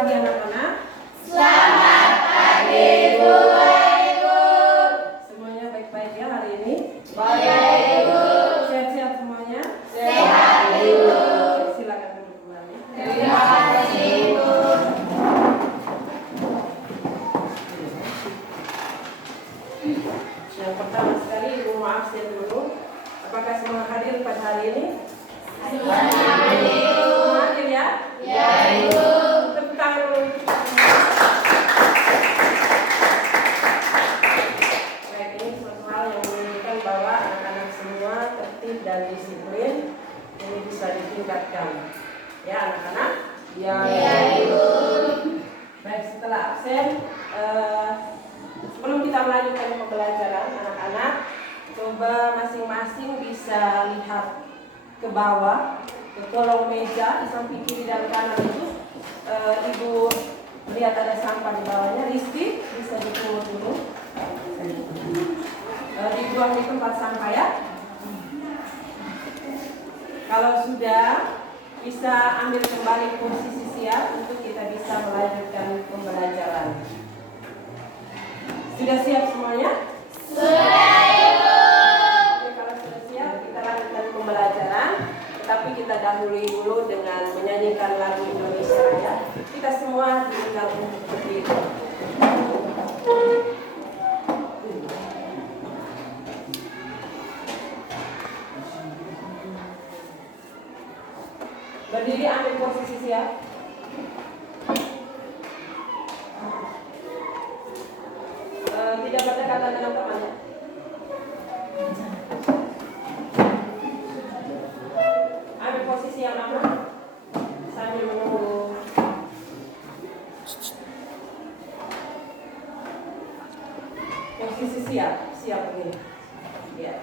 pagi anak-anak. Selamat pagi Bu Ibu. Semuanya baik-baik ya hari ini? Baik Ibu. Sehat-sehat semuanya? Sehat Ibu. Silakan duduk kembali. Terima kasih Ibu. Yang pertama sekali Ibu mau absen dulu. Apakah semua hadir pada hari ini? Semuanya hadir. Semua hadir ya? Ya Ibu. Tepuk tangan dulu. Baik, ini suatu hal yang menunjukkan bahwa anak-anak semua tertib dan disiplin. Ini bisa ditingkatkan. Ya anak-anak? Ya Ibu. Baik, setelah absen, sebelum kita melanjutkan pembelajaran anak-anak, coba masing-masing bisa lihat ke bawah, ke kolong meja di samping kiri dan kanan itu. Ibu lihat ada sampah di bawahnya. Rizky bisa dipungut dulu, dibuang di tempat sampah ya. Kalau sudah, bisa ambil kembali posisi siap untuk kita bisa melanjutkan pembelajaran. Sudah siap semuanya? Sudah Ibu. Oke, kalau sudah siap, kita lanjutkan pembelajaran. Tetapi kita dahului dulu dengan menyanyikan lagu Indonesia Raya. Kita semua diundang untuk berdiri. Berdiri, ambil posisi siap. Tidak berdekatan dengan temannya. Ambil posisi yang aman sambil menunggu. Posisi siap begini. Ya.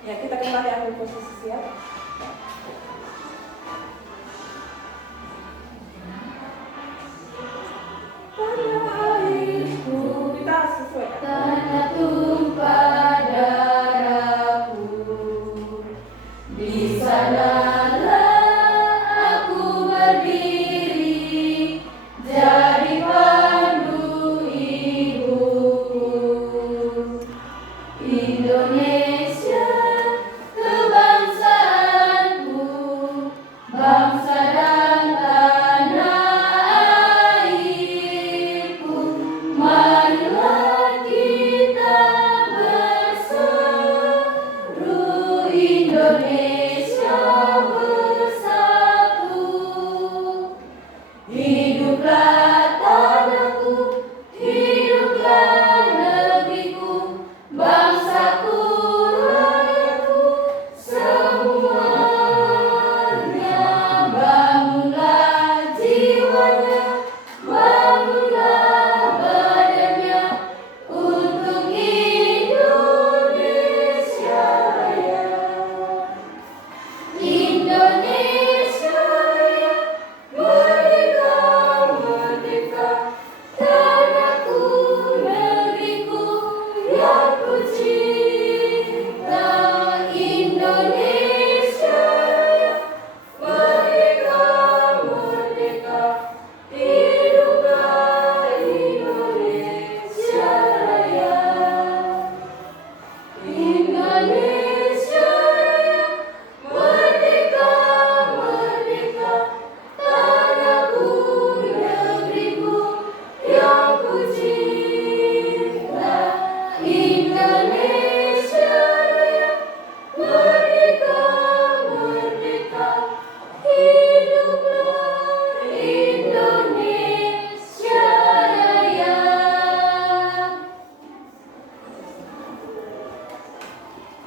Ya, kita kembali ambil posisi siap. Kita sesuaikan. Tanah tumpah darahku, di sanalah aku berdiri, jadi pandu ibuku. Indonesia kebangsaanku, bangsa dan tanah airku. Marilah kita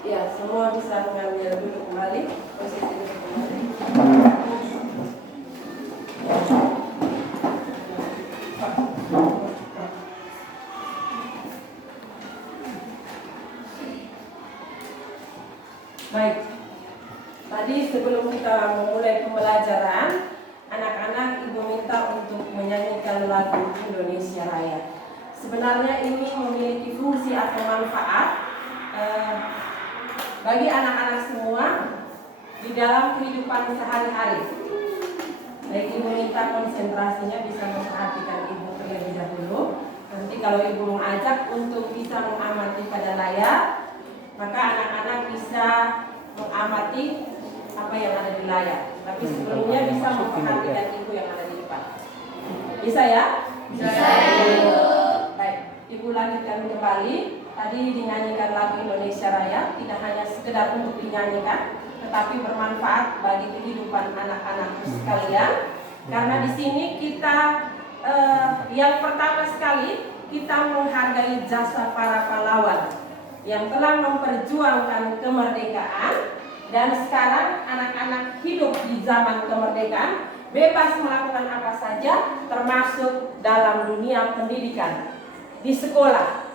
Ya, semua bisa mengambil duduk kembali, posisi duduk kembali. Baik, tadi sebelum kita memulai pembelajaran, anak-anak ibu minta untuk menyanyikan lagu Indonesia Raya. Sebenarnya ini memiliki fungsi atau manfaat bagi anak-anak semua di dalam kehidupan sehari-hari. Baik, ibu minta konsentrasinya bisa memperhatikan ibu terlebih dahulu. Nanti kalau ibu mengajak untuk bisa mengamati pada layar, maka anak-anak bisa mengamati apa yang ada di layar. Tapi sebelumnya bisa memperhatikan ibu yang ada di depan. Bisa ya? Bisa. Baik, ibu lanjutkan kembali. Tadi dinyanyikan lagu Indonesia Raya, tidak hanya sekedar untuk dinyanyikan, tetapi bermanfaat bagi kehidupan anak-anak sekalian. Karena di sini kita yang pertama sekali kita menghargai jasa para pahlawan yang telah memperjuangkan kemerdekaan, dan sekarang anak-anak hidup di zaman kemerdekaan bebas melakukan apa saja, termasuk dalam dunia pendidikan di sekolah.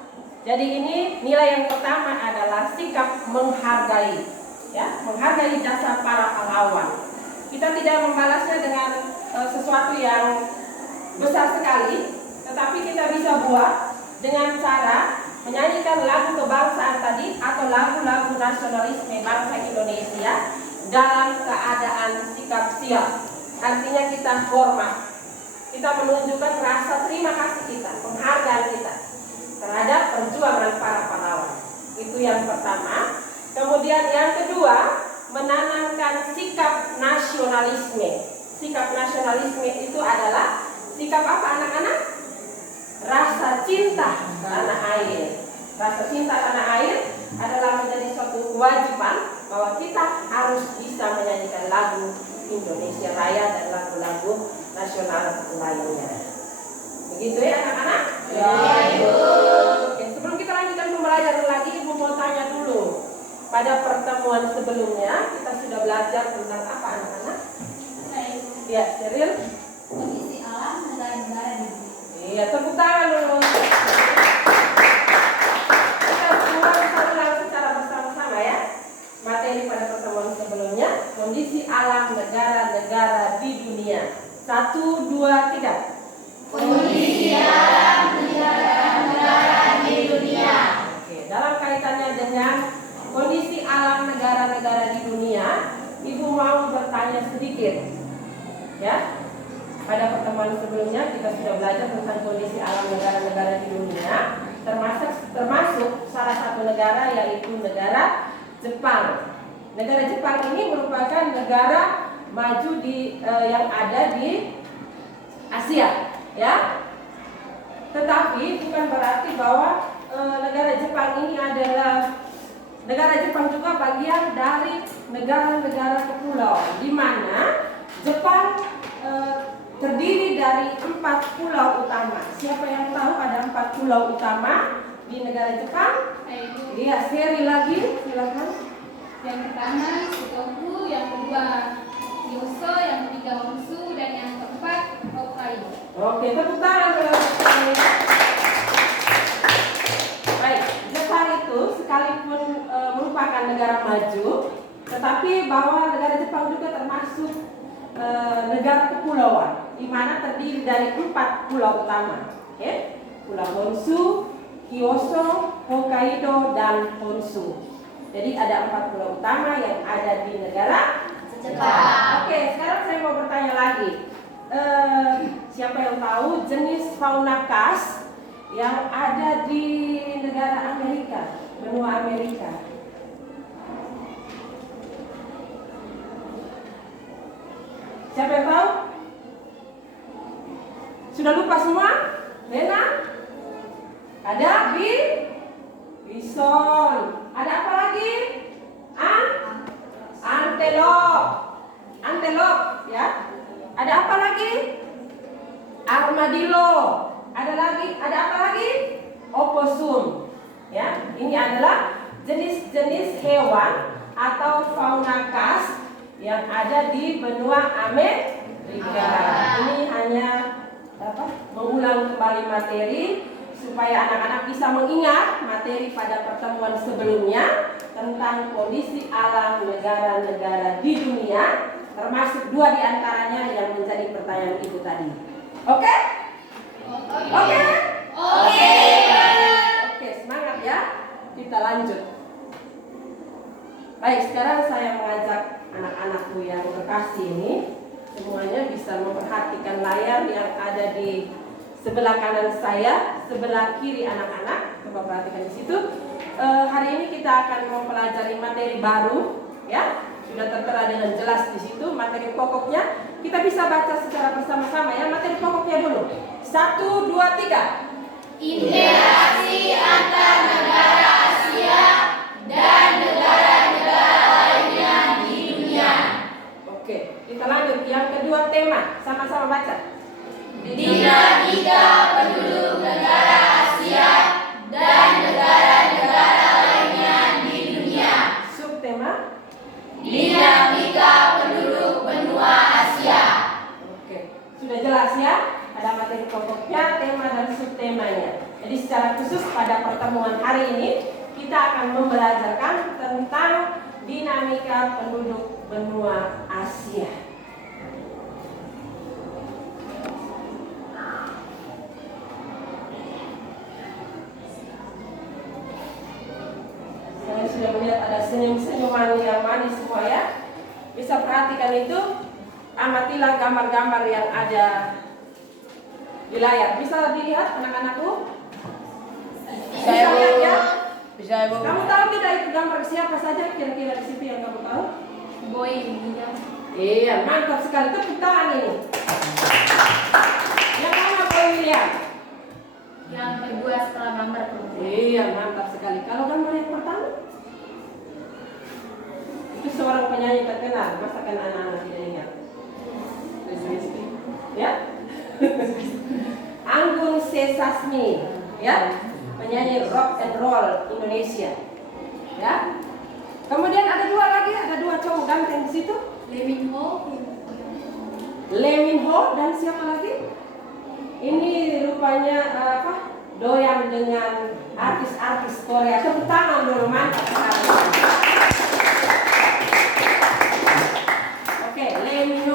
Jadi ini nilai yang pertama adalah sikap menghargai, ya, menghargai jasa para pahlawan. Kita tidak membalasnya dengan sesuatu yang besar sekali, tetapi kita bisa buat dengan cara menyanyikan lagu kebangsaan tadi atau lagu-lagu nasionalisme bangsa Indonesia dalam keadaan sikap siap. Artinya kita hormat, kita menunjukkan rasa terima kasih kita, penghargaan kita terhadap perjuangan para pahlawan. Itu yang pertama. Kemudian yang kedua, menanamkan sikap nasionalisme. Sikap nasionalisme itu adalah sikap apa anak-anak? Rasa cinta tanah air. Rasa cinta tanah air adalah menjadi suatu kewajiban bahwa kita harus bisa menyanyikan lagu Indonesia Raya dan lagu-lagu nasional lainnya. Begitu ya anak-anak? Ya, Ibu. Oke, sebelum kita lanjutkan pembelajaran lagi, Ibu mau tanya dulu. Pada pertemuan sebelumnya kita sudah belajar tentang apa anak-anak? Ya, Sheryl. Kondisi alam negara-negara di dunia. Iya, tepuk tangan dulu. Kita semua bisa ulang secara bersama-sama ya. Materi pada pertemuan sebelumnya, kondisi alam negara-negara di dunia. 1, 2, 3. Kondisi alam negara-negara di dunia. Oke, dalam kaitannya dengan kondisi alam negara-negara di dunia, Ibu mau bertanya sedikit. Ya. Pada pertemuan sebelumnya kita sudah belajar tentang kondisi alam negara-negara di dunia, termasuk salah satu negara yaitu negara Jepang. Negara Jepang ini merupakan negara maju yang ada di Asia, ya. Tetapi bukan berarti bahwa negara Jepang ini adalah negara Jepang juga bagian dari negara-negara kepulauan, di mana Jepang terdiri dari 4 pulau utama. Siapa yang tahu ada 4 pulau utama di negara Jepang? Iya, seri lagi, silakan. Yang pertama Shikoku, yang kedua Kyushu, yang ketiga Honshu, dan yang keempat Hokkaido. Oke, tepuk tangan kalau baik, Jepang itu sekalipun merupakan negara maju, tetapi bahwa negara Jepang juga termasuk negara kepulauan, di mana terdiri dari 4 pulau utama, okay? Pulau Honshu, Kyushu, Hokkaido, dan Honshu. Jadi ada 4 pulau utama yang ada di negara Jepang. Oke, sekarang saya mau bertanya lagi. Siapa yang tahu jenis fauna khas yang ada di negara Amerika, benua Amerika? Siapa yang tahu? Sudah lupa semua? Lena? Ada bison. Ada apa lagi? Antelop. Antelop, ya. Ada apa lagi? Armadillo. Ada apa lagi? Opossum. Ya, ini adalah jenis-jenis hewan atau fauna khas yang ada di benua Amerika. Ini hanya mengulang kembali materi supaya anak-anak bisa mengingat materi pada pertemuan sebelumnya tentang kondisi alam negara-negara di dunia, termasuk 2 diantaranya yang menjadi pertanyaan ibu tadi. Oke? Oke? Oke, semangat ya. Kita lanjut. Baik, sekarang saya mengajak anak-anakku yang terkasih ini semuanya bisa memperhatikan layar yang ada di sebelah kanan saya, sebelah kiri anak-anak. Coba perhatikan di situ. Hari ini kita akan mempelajari materi baru, ya. Sudah tertera dengan jelas di situ materi pokoknya. Kita bisa baca secara bersama-sama ya. Materi pokoknya dulu. 1, 2, 3. Interaksi antar negara Asia dan negara-negara lainnya di dunia. Oke, kita lanjut. Yang kedua tema, sama-sama baca. Dinamika penduduk negara Asia dan negara-negara lainnya di dunia. Subtema, Dinamika penduduk benua Asia. oke, sudah jelas ya. Ada materi pokoknya, tema dan subtemanya. Jadi secara khusus pada pertemuan hari ini kita akan membelajarkan tentang dinamika penduduk benua Asia. Saya sudah melihat ada senyum-senyuman yang manis semua ya. Bisa perhatikan itu, amatilah gambar-gambar yang ada di layar. Bisa dilihat anak-anakku? Bisa lihat ya? Bisa, Bu. Kamu tahu tidak itu gambar siapa saja kira-kira di situ yang kamu tahu? Boeing. Iya, mantap sekali. Tepuk tangan ini. Yang mana Boy William? Yang kedua setelah gambar perempuan. Iya, mantap sekali. Kalau gambar yang pertama? Itu seorang penyanyi terkenal. Masa kan anak-anak tidak ingat? Ya? Anggun C. Sasmi, ya, penyanyi rock and roll Indonesia, ya. Kemudian ada 2 lagi, ada 2 cowok ganteng di situ. Lee Min Ho dan siapa lagi? Ini rupanya doyan dengan artis-artis Korea. Tepuk tangan dulu, mantap sekali. Oke, Lee Min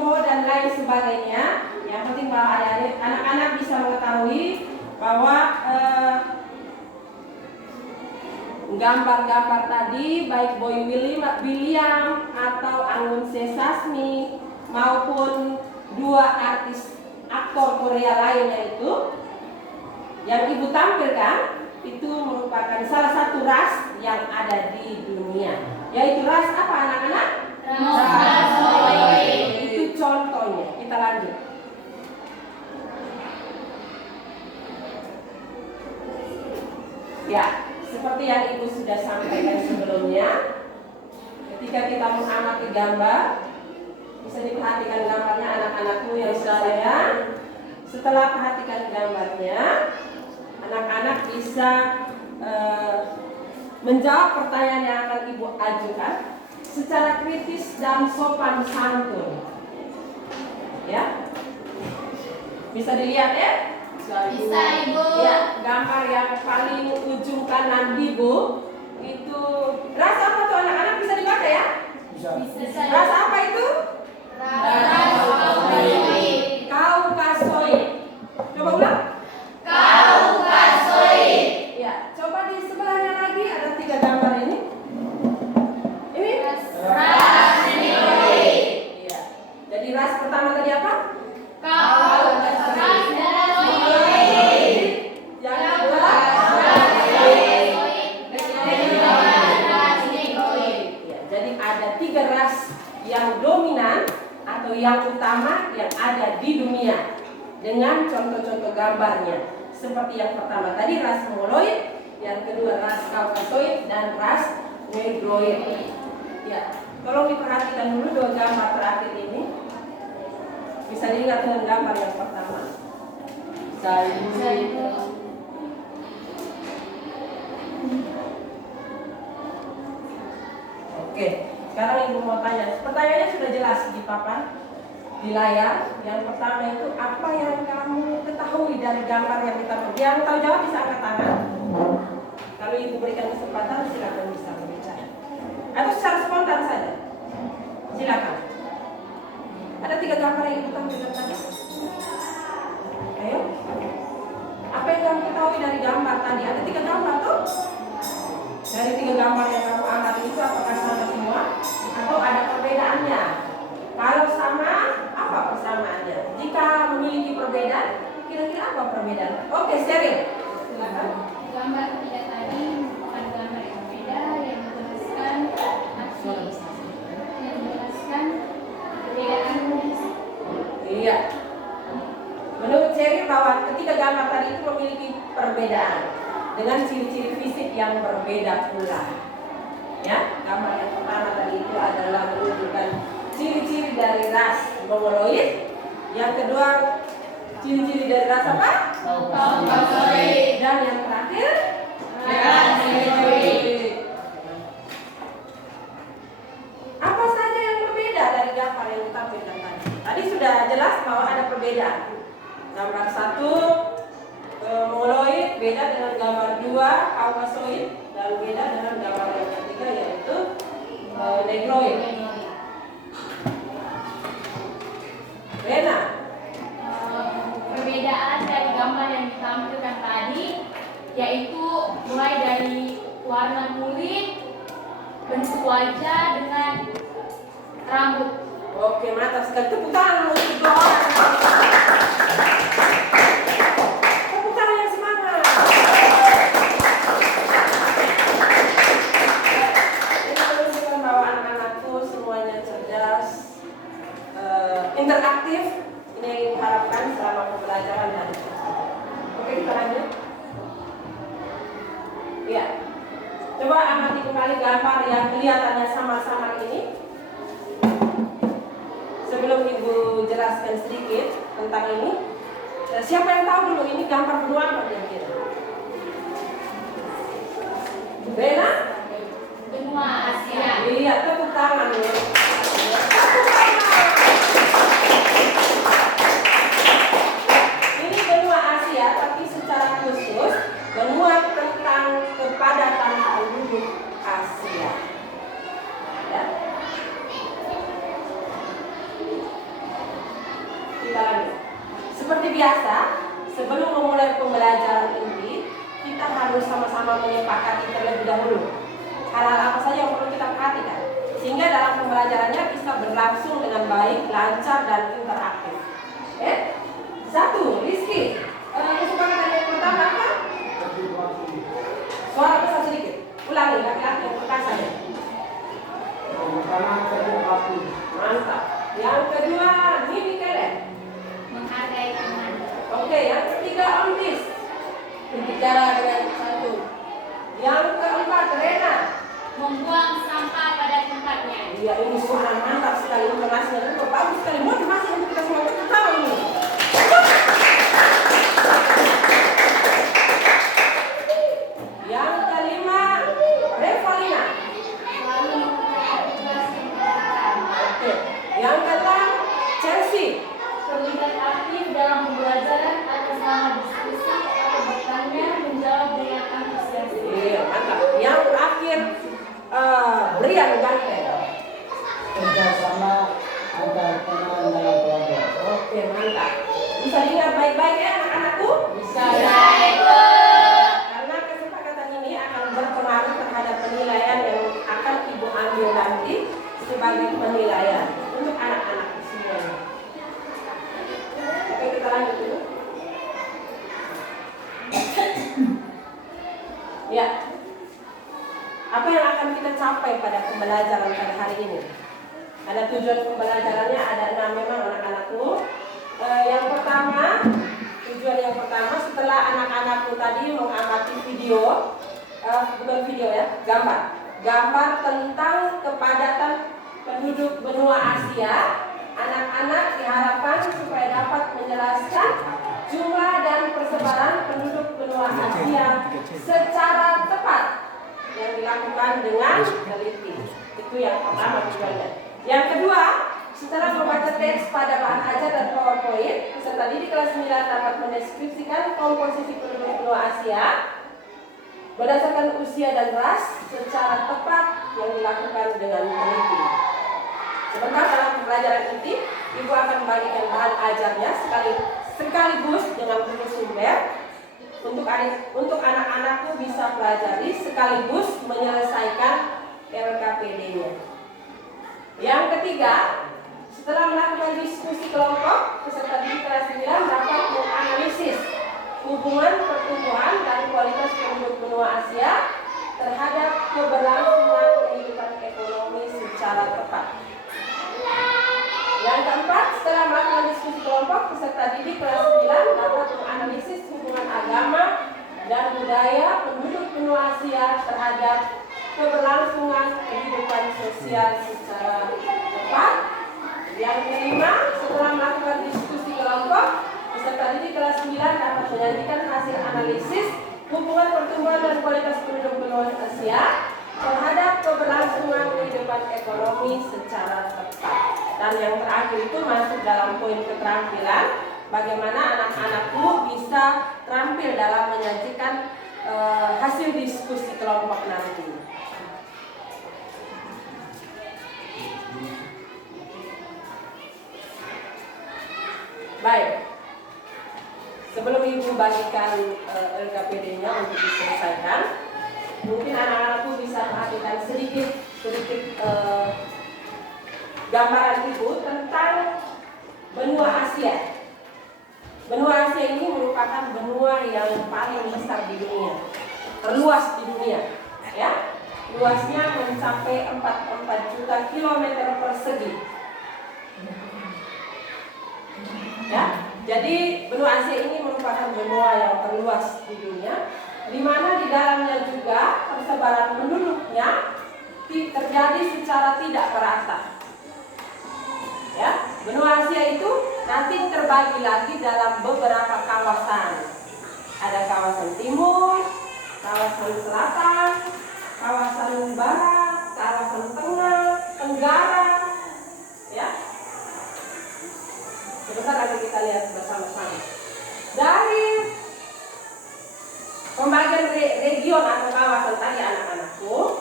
Ho dan lain sebagainya. Yang penting bahwa anak-anak bisa mengetahui bahwa gambar-gambar tadi baik Boy William atau Anggun C. Sasmi maupun 2 artis aktor Korea lainnya itu yang ibu tampilkan itu merupakan salah satu ras yang ada di dunia, yaitu ras apa anak-anak? Ras. Itu contohnya. Kita lanjut. Ya, seperti yang ibu sudah sampaikan sebelumnya, ketika kita mengamati gambar, bisa diperhatikan gambarnya anak-anakku yang sayang. Setelah perhatikan gambarnya, anak-anak bisa menjawab pertanyaan yang akan ibu ajukan secara kritis dan sopan santun. Ya, bisa dilihat ya? Bisa, Ibu. Ya, gambar yang paling ujung kanan ibu itu ras apa tuh anak-anak, bisa dibaca ya? Bisa. Ras apa itu? Kaukasoid. Coba ulang. Kaukasoid. Ya, coba di sebelahnya lagi ada 3 gambar ini. Ini Ras Iya. Jadi ras pertama tadi apa? Kaukasoid. Yang kedua ya, jadi ada 3 ras yang dominan atau yang utama yang ada di dunia dengan contoh-contoh gambarnya. Seperti yang pertama tadi ras Mongoloid, yang kedua ras Kaukasoid dan ras Negroid. Ya, tolong diperhatikan dulu 2 gambar terakhir ini. Bisa diingat dengan gambar yang pertama. Oke, sekarang Ibu mau tanya. Pertanyaannya sudah jelas di papan, di layar. Yang pertama itu apa yang kamu ketahui dari gambar yang kita beri? Yang tahu jawab bisa angkat tangan. Kalau Ibu berikan kesempatan, silakan bisa berbicara. Atau secara spontan saja. Silakan. Ada 3 gambar yang Ibu tampilkan tadi. Ayo. Apa yang kamu ketahui dari gambar tadi? Ada 3 gambar tuh. Dari 3 gambar yang kamu amati itu apakah sama semua? Atau ada perbedaannya? Kalau sama, apa persamaannya? Jika memiliki perbedaan, kira-kira apa perbedaan? Oke, Sheryl. Silakan. Gambar ketiga tadi merupakan gambar yang berbeda yang menjelaskan perbedaan. Iya. Menurut Sheryl bahwa ketiga gambar tadi itu memiliki perbedaan dengan ciri-ciri fisik yang berbeda pula. Ya, gambar yang pertama tadi itu adalah menunjukkan ciri-ciri dari ras mongoloid. Yang kedua, ciri-ciri dari ras apa? Mongoloid. Dan yang terakhir, ras mongoloid. Apa saja yang berbeda dari gambar yang ditampilkan tadi? Tadi sudah jelas bahwa ada perbedaan. Gambar 1 mongoloid beda dengan gambar 2 kaukasoid dan beda dengan gambar yang ketiga yaitu negroid. Rena, Perbedaan dari gambar yang ditampilkan tadi yaitu mulai dari warna kulit, bentuk wajah dengan rambut. oke, mantap sekali. Tepuk tangan untuk 2 orang. Tepuk tangan yang semangat. Ini menunjukkan bahwa anak-anakku semuanya cerdas, interaktif. Ini yang diharapkan selama pembelajaran hari ini. Oke, kita lanjut. Ya, coba amati kembali gambar yang kelihatannya sama-sama ini. Sebelum Ibu jelaskan sedikit tentang ini, siapa yang tahu dulu ini gambar benua apa kira-kira? Rena? Benua Asia. Iya, tepuk tangan ya. Ini benua Asia, tapi secara khusus benua tentang kepadatan penduduk Asia. Ya. Kita lanjut. Seperti biasa, sebelum memulai pembelajaran ini, kita harus sama-sama menyepakati terlebih dahulu hal-hal apa saja yang perlu kita perhatikan, sehingga dalam pembelajarannya bisa berlangsung dengan baik, lancar, dan interaktif. 1. Rizky, kesepakatan yang pertama apa? Suara besar sedikit. Ulangi, laki-laki yang perkasa ya. Mantap. Yang kedua, Mimi Kelen. Menghargai teman. Oke, yang ketiga Ondis. Berbicara dengan satu. Yang keempat Rena. Membuang sampah pada tempatnya. Iya, ini suara mantap sekali, internasional itu bagus sekali. Motivasi untuk kita semua pertama ini. Yang kelima Revalina. Oke. Yang keenam Chelsea. Terlibat aktif dalam pembelajaran atau selama diskusi atau bertanya menjawab dengan antusias. Iya, mantap. Yang terakhir Brian Gante. Kerjasama antar teman dalam kelompok. Oke, mantap. Bisa diingat baik-baik ya anak-anakku? Bisa. Karena kesepakatan ini akan berpengaruh terhadap penilaian yang akan Ibu ambil nanti sebagai penilaian untuk anak-anak semuanya. Oke, kita lanjut dulu. Ya. Apa yang akan kita capai pada pembelajaran pada hari ini? Ada tujuan pembelajarannya, ada 6 memang anak-anakku. Yang pertama, tujuan yang pertama setelah anak-anakku tadi mengamati video, bukan video ya, gambar tentang kepadatan penduduk benua Asia. Anak-anak diharapkan supaya dapat menjelaskan jumlah dan persebaran penduduk benua Asia secara tepat yang dilakukan dengan teliti. Itu Itu yang pertama tujuannya. Yang kedua, setelah membaca teks pada bahan ajar dan PowerPoint, peserta didik kelas 9 dapat mendeskripsikan komposisi penduduk benua Asia berdasarkan usia dan ras secara tepat yang dilakukan dengan teliti. Sebentar dalam pembelajaran ini, Ibu akan membagikan bahan ajarnya sekaligus dengan buku sumber untuk anak-anakku bisa pelajari sekaligus menyelesaikan LKPD-nya. Yang ketiga, setelah melakukan diskusi kelompok, peserta didik kelas 9 dapat menganalisis hubungan pertumbuhan dan kualitas penduduk benua Asia terhadap keberlangsungan kehidupan ekonomi secara tepat. Yang keempat, setelah melakukan diskusi kelompok, peserta didik kelas 9 dapat menganalisis hubungan agama dan budaya penduduk benua Asia terhadap keberlangsungan kehidupan sosial secara tepat. Yang kelima, setelah melakukan diskusi kelompok, peserta didik kelas 9 dapat menyajikan hasil analisis hubungan pertumbuhan dan kualitas penduduk benua Asia terhadap keberlangsungan kehidupan ekonomi secara tepat. Dan yang terakhir itu masuk dalam poin keterampilan, bagaimana anak-anakku bisa terampil dalam menyajikan hasil diskusi kelompok nanti. Baik, sebelum Ibu bagikan LKPD-nya untuk diselesaikan, mungkin anak-anakku bisa perhatikan sedikit gambaran Ibu tentang benua Asia. Benua Asia ini merupakan benua yang paling besar di dunia, terluas di dunia, ya. Luasnya mencapai 44 juta kilometer persegi. Ya, jadi benua Asia ini merupakan benua yang terluas di dunia, di mana di dalamnya juga persebaran penduduknya terjadi secara tidak merata. Ya, benua Asia itu nanti terbagi lagi dalam beberapa kawasan. Ada kawasan timur, kawasan selatan, kawasan barat, kawasan tengah, tenggara, ya. Sebentar nanti kita lihat bersama-sama. Dari pembagian region atau kawasan tadi anak-anakku,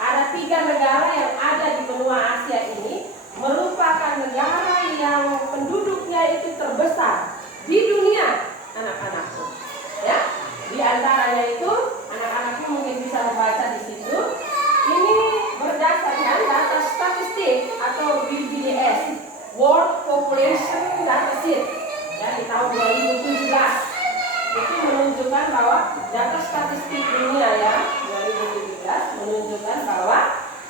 ada 3 negara yang ada di benua Asia ini merupakan negara yang penduduknya itu terbesar di dunia, anak-anakku. Ya, di antaranya itu anak-anakku mungkin bisa membaca di situ. Ini berdasarkan data statistik atau BBDS, World Population Data Sheet, ya, di tahun 2017. Itu menunjukkan bahwa data statistik dunia ya 2017 menunjukkan bahwa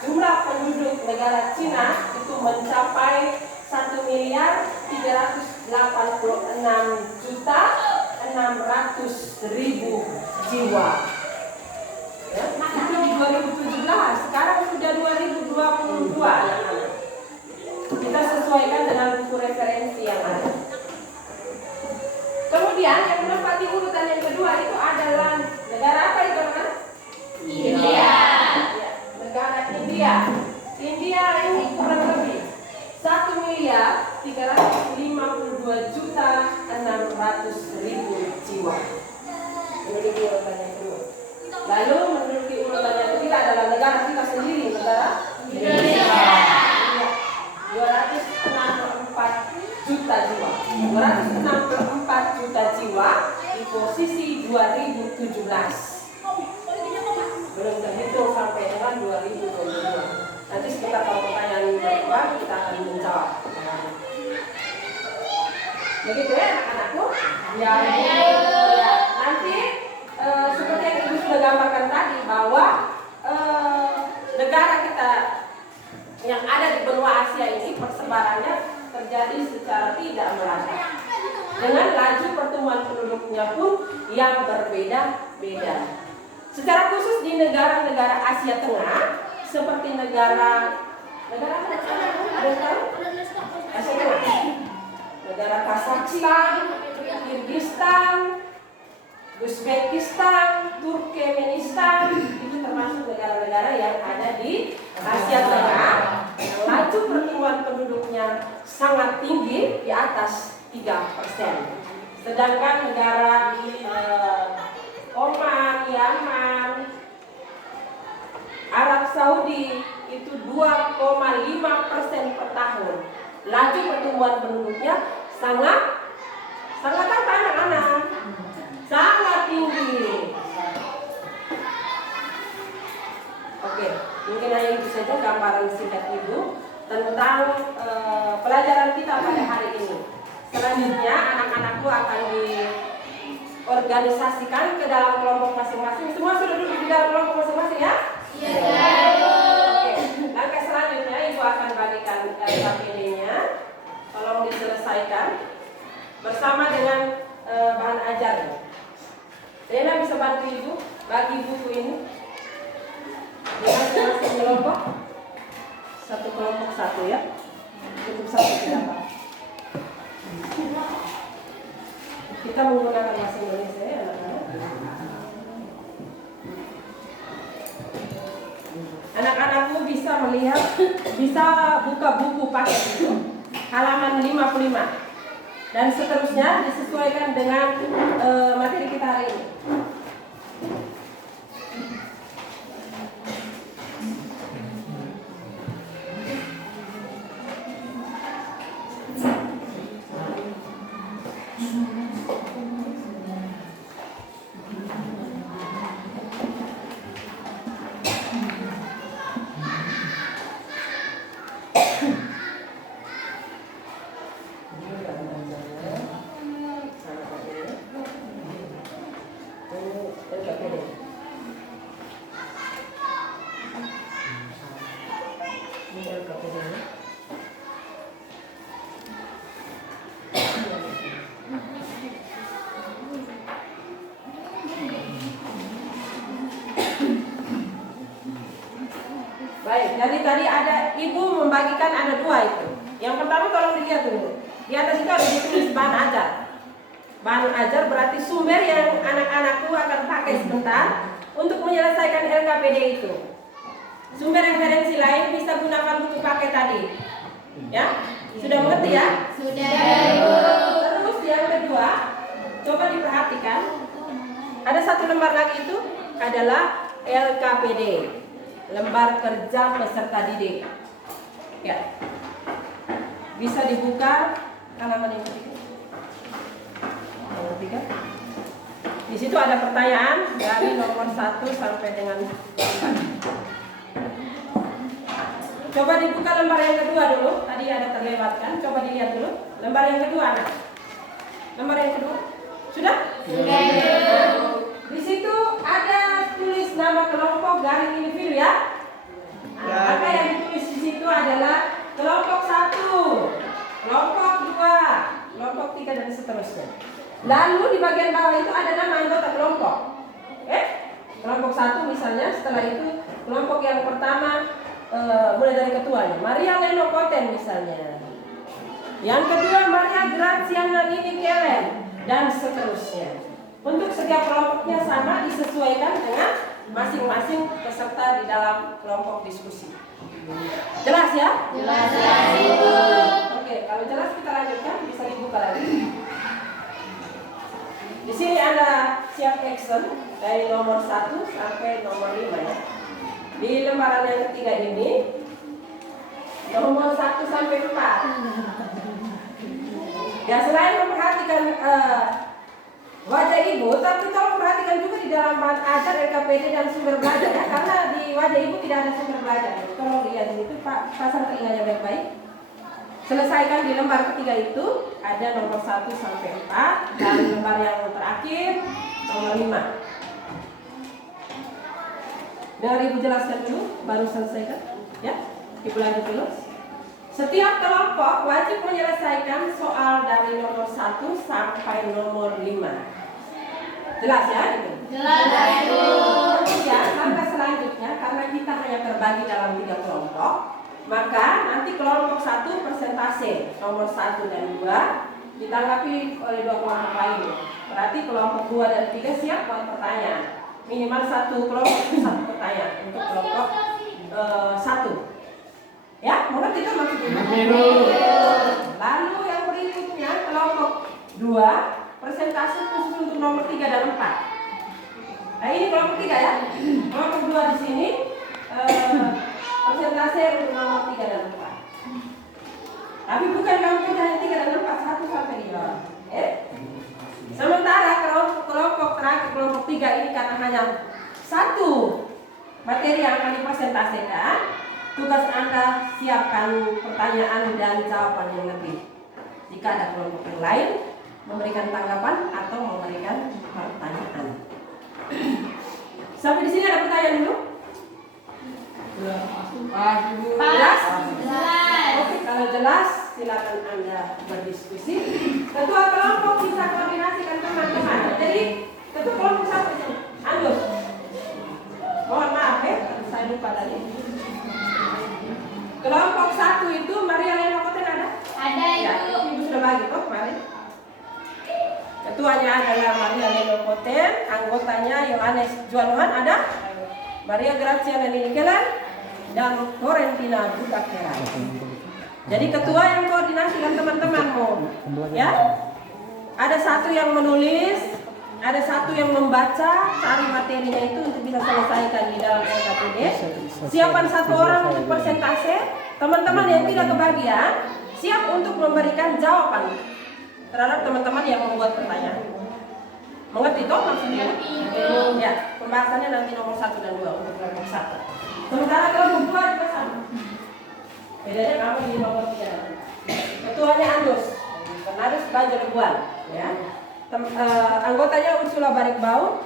jumlah penduduk negara Cina itu mencapai 1.086.600.000 jiwa. Ya, itu di 2017, sekarang sudah 2022 anak-anak. Kita sesuaikan dengan buku referensi yang ada. Kemudian yang menempati urutan yang kedua itu adalah negara apa itu anak? India. Ya, negara India. India ini kurang lebih 1.352.600.000 jiwa. Menduduki urutan yang kedua. Lalu menduduki urutan yang ketiga adalah negara kita sendiri, negara Indonesia. 264 juta jiwa. 264 juta jiwa di posisi 2017. Belum terhitung sampai dengan 2022. Nanti sekitar kalau pertanyaan berkembang kita akan menjawab. Begitu ya anak-anakku? Ya. Nanti seperti yang Ibu sudah gambarkan tadi bahwa negara kita yang ada di benua Asia ini persebarannya terjadi secara tidak merata, dengan laju pertumbuhan penduduknya pun yang berbeda-beda. Secara khusus di negara-negara Asia Tengah seperti negara apa? Ada yang tahu? Asia Tengah. Negara Kazakhstan, Kyrgyzstan, Uzbekistan, Turkmenistan, itu termasuk negara-negara yang ada di Asia Tengah laju pertumbuhan penduduknya sangat tinggi di atas 3%. Sedangkan negara Oman, Yaman, Arab Saudi itu 2,5% per tahun. Laju pertumbuhan penduduknya sangat apa anak-anak? Sangat tinggi. Oke, mungkin hanya itu saja gambaran singkat Ibu tentang pelajaran kita pada hari ini. Selanjutnya anak-anakku akan diorganisasikan ke dalam kelompok masing-masing. Semua sudah duduk di dalam kelompok masing-masing ya? Oke, langkah selanjutnya Ibu akan bagikan LKPD-nya. Tolong diselesaikan bersama dengan bahan ajarnya. Rena bisa bantu Ibu bagi buku ini di masing-masing kelompok. Satu kelompok satu ya. Cukup satu tidak apa. Kita menggunakan bahasa Indonesia ya anak-anak. Anak-anakku bisa melihat, bisa buka buku paket itu halaman 55 dan seterusnya disesuaikan dengan materi kita hari ini. Baik, jadi tadi ada Ibu membagikan ada dua itu. Yang pertama tolong dilihat dulu. Di atas itu ada ditulis bahan ajar. Bahan ajar berarti sumber yang anak-anakku akan pakai sebentar untuk menyelesaikan LKPD itu. Sumber referensi lain bisa gunakan buku paket tadi. Ya? Sudah mengerti ya? Sudah. Terus yang kedua, coba diperhatikan. Ada satu lembar lagi itu adalah LKPD. Lembar kerja peserta didik. Ya. Bisa dibuka halaman yang ketiga. Nomor 3. Di situ ada pertanyaan dari nomor 1 sampai dengan 4. Coba dibuka lembar yang kedua dulu. Tadi ada terlewatkan. Coba dilihat dulu. Lembar yang kedua, anak. Lembar yang kedua. Sudah? Sudah. Di situ ada tulis nama kelompok garing individu ya. Maka yang ditulis di situ adalah kelompok 1, kelompok 2, kelompok 3 dan seterusnya. Lalu di bagian bawah itu ada nama anggota kelompok. Kelompok 1 misalnya, setelah itu kelompok yang pertama mulai dari ketuanya, Maria Leno Koten misalnya. Yang kedua Maria Graziana Nini Kellen dan seterusnya. Untuk setiap kelompoknya sama disesuaikan dengan masing-masing peserta di dalam kelompok diskusi. Jelas ya? Jelas ya, Ibu. Oke, kalau jelas kita lanjutkan, bisa dibuka lagi. Di sini ada siap action dari nomor 1 sampai nomor 5 ya. Di lembaran yang ketiga ini nomor 1 sampai 4. Ya, selain memperhatikan wajah Ibu, tapi tolong perhatikan juga di dalam bahan ajar LKPD dan sumber belajar ya, karena di wajah Ibu tidak ada sumber belajar. Tolong lihat di situ, Pak, pasang telinganya baik-baik. Selesaikan di lembar ketiga itu ada nomor 1 sampai 4 dan lembar yang terakhir nomor 5. Biar Ibu jelaskan dulu, baru selesaikan ya. Ibu lanjut dulu. Setiap kelompok wajib menyelesaikan soal dari nomor 1 sampai nomor 5. Jelas ya itu? Jelas, Ibu. Kemudian langkah selanjutnya, karena kita hanya terbagi dalam 3 kelompok, maka nanti kelompok 1 persentase nomor 1 dan 2 ditanggapi oleh 2 kelompok lain. Berarti kelompok 2 dan 3 siap buat pertanyaan. Minimal 1 kelompok 1 pertanyaan untuk kelompok 1. Ya, mengerti itu maksudnya? hanya satu materi yang akan dipresentasikan. Tugas Anda siapkan pertanyaan dan jawaban yang lebih. Jika ada kelompok yang lain, memberikan tanggapan atau memberikan pertanyaan. Sampai di sini ada pertanyaan dulu? Jelas? Oke, kalau jelas silakan Anda berdiskusi. Ketua kelompok bisa koordinasikan teman-teman. Jadi ketua kelompok satu Andus. Mohon maaf ya, saya lupa tadi. Kelompok satu itu Maria Lena Koten ada? Ada Ya, Ibu. Ibu sudah bagi toh kemarin. Ketuanya adalah Maria Lena Koten, anggotanya Yohanes Juanuhan ada? Maria Gracia Nenikelan dan Florentina Butakera. Jadi ketua yang koordinasikan teman-temanmu, ya. Ada satu yang menulis, ada satu yang membaca, cari materinya itu untuk bisa selesaikan di dalam LKPD. Siapkan satu orang untuk persentase. Teman-teman yang tidak kebagian, siap untuk memberikan jawaban terhadap teman-teman yang membuat pertanyaan. Mengerti toh maksudnya? Ya, pembahasannya nanti nomor 1 dan 2 untuk kelompok 1. Sementara kelompok 2 juga sama. Bedanya kamu di nomor 3. Ketuanya Andus, Andus Bajo Lebuan, ya. Anggotanya Ursula Barikbaun,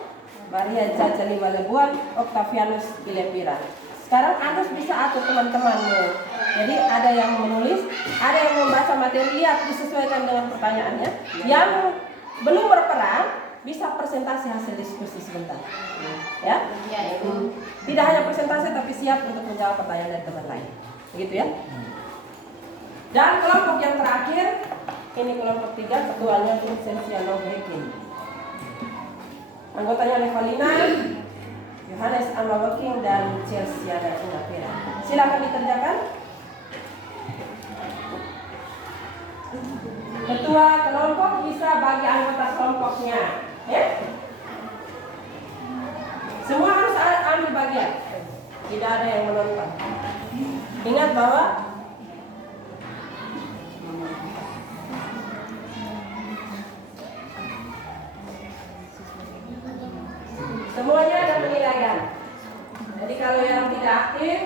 Maria Caca Lima Lebuan, Octavianus Bilempira. Sekarang Andus bisa atur teman-temanmu. Jadi ada yang menulis, ada yang membaca materi, lihat disesuaikan dengan pertanyaannya. Yang belum berperan bisa presentasi hasil diskusi sebentar, ya. Ya, Ibu. Tidak hanya presentasi tapi siap untuk menjawab pertanyaan dari teman lain, begitu ya. Dan kelompok yang terakhir, ini kelompok 3, ketuanya Vincentia Lovekin. Anggotanya Levalina, Yohanes Amawaking dan Chelsea Inapira. Silakan dikerjakan. Ketua kelompok bisa bagi anggota kelompoknya, ya. Semua harus ambil bagian. Tidak ada yang menonton. Ingat bahwa semuanya ada penilaian. Jadi kalau yang tidak aktif,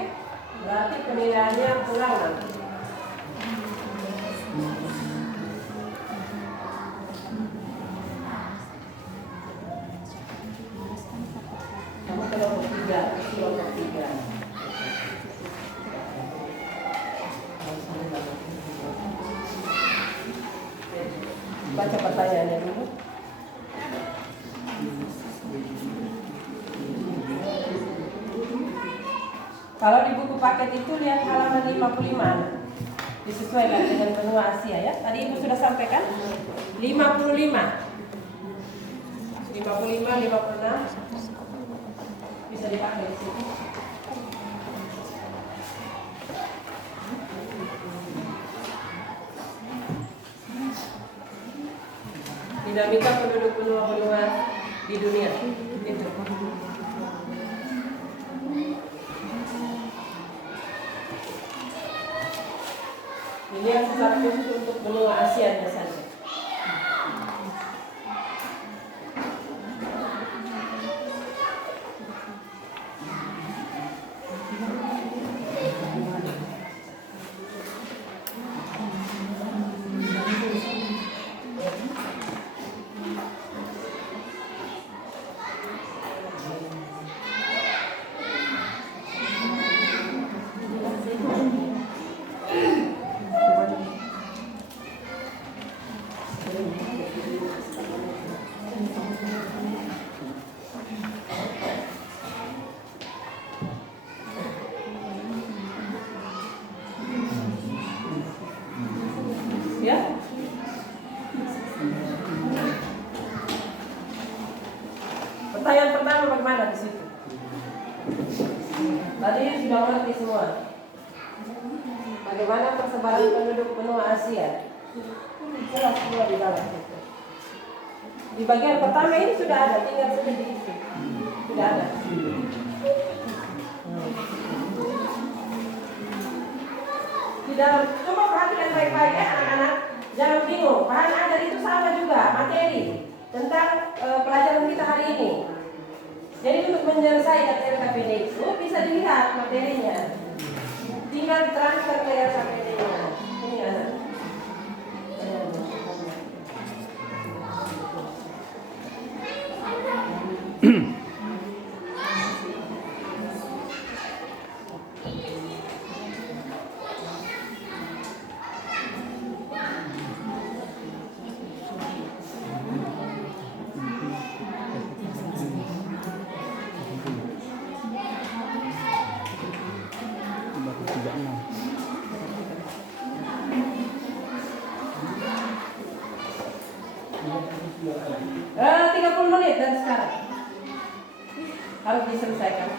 berarti penilaiannya kurang nanti. Kamu kelompok 3, kelompok 3. Baca pertanyaannya dulu. Kalau di buku paket itu lihat halaman 55. Disesuaikan dengan benua Asia ya. Tadi Ibu sudah sampaikan 55. 55, 56 bisa dipakai di sini. Dinamika penduduk benua-benua di dunia itu. Ini yang secara khusus untuk benua Asia saja. Ya. Pertanyaan pertama bagaimana di situ? Tadi sudah mengerti semua. Bagaimana persebaran penduduk benua Asia? Jelas semua di dalam situ. Di bagian pertama ini sudah ada, tinggal saja diisi. Sudah ada. Di dalam, coba perhatikan baik-baik ya anak-anak. Jangan bingung, bahan ajar itu sama juga, materi tentang pelajaran kita hari ini. Jadi untuk menyelesaikan LKPD itu bisa dilihat materinya, tinggal transfer ke LKPD-nya. Ini anak. Baru 36. 30 menit dari sekarang harus diselesaikan.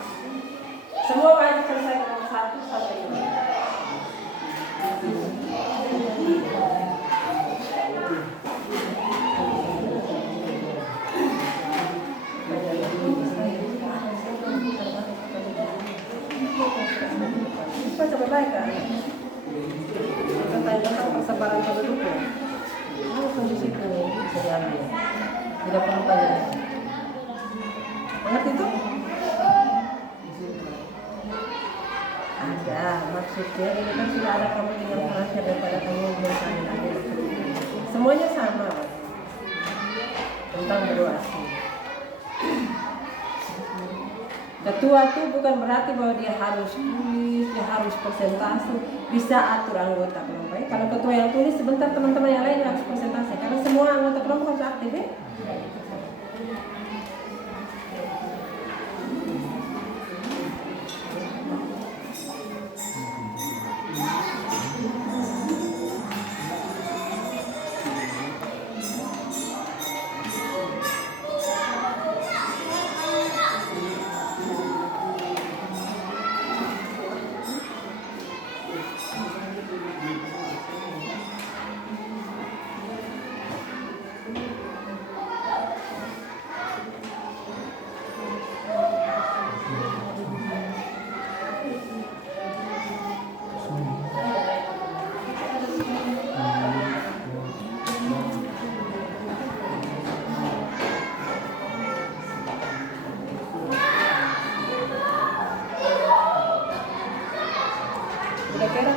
Semua wajib selesaikan nomor 1 sampai 5. Coba baik kan? Tentang persebaran penduduknya. Langsung di situ bisa diambil. Tidak perlu banyak. Mengerti itu? Ada, maksudnya ini kan sudah ada kamu tinggal terakhir daripada kamu mencari lagi. Semuanya sama tentang berdoasi. Ketua itu bukan berarti bahwa dia harus tulis, dia harus persentase, bisa atur anggota kelompok. Kalau ketua yang tulis sebentar teman-teman yang lain harus persentase, karena semua anggota kelompok harus aktif ya. Kira-kira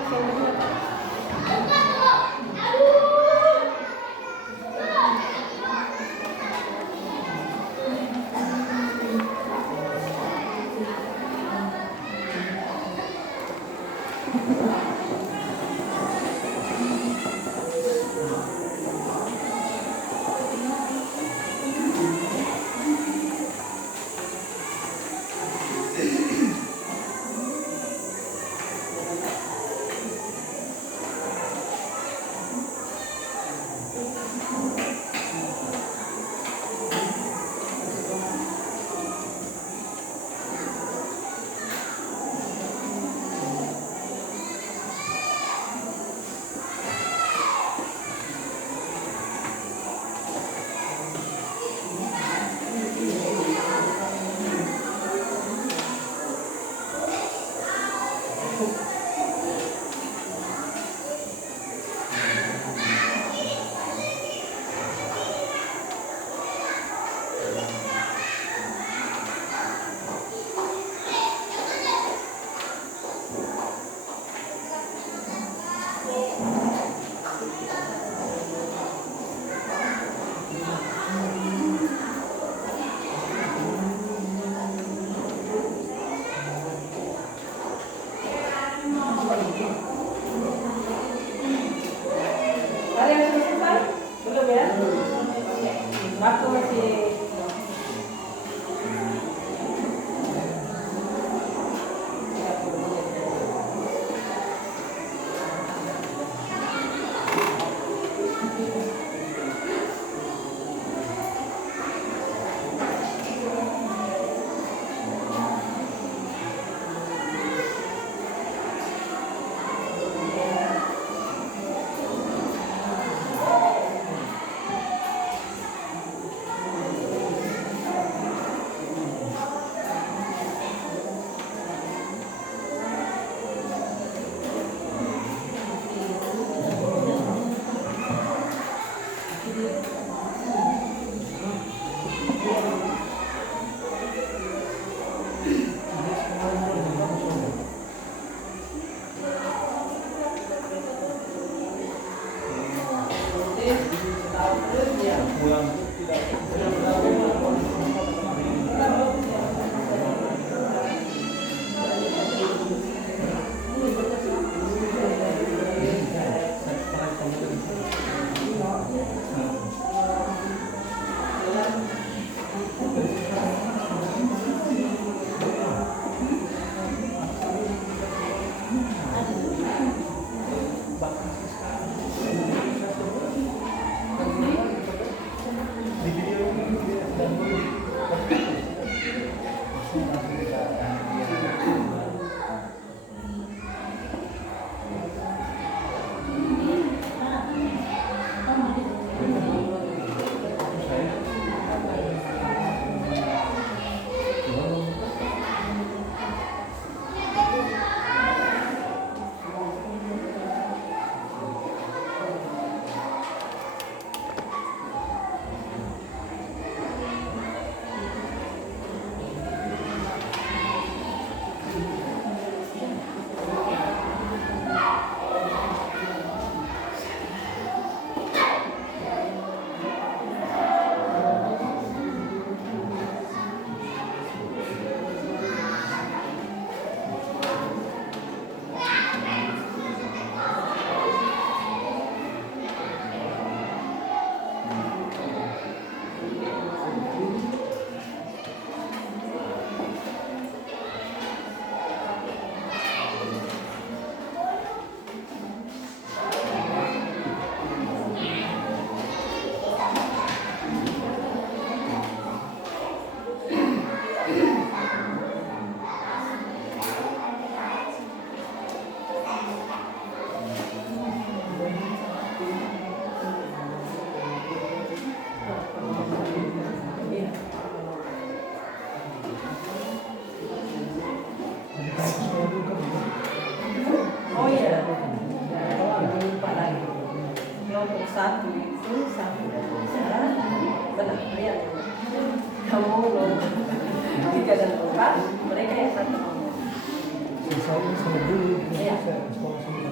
saya sama dulu saya sekolah sama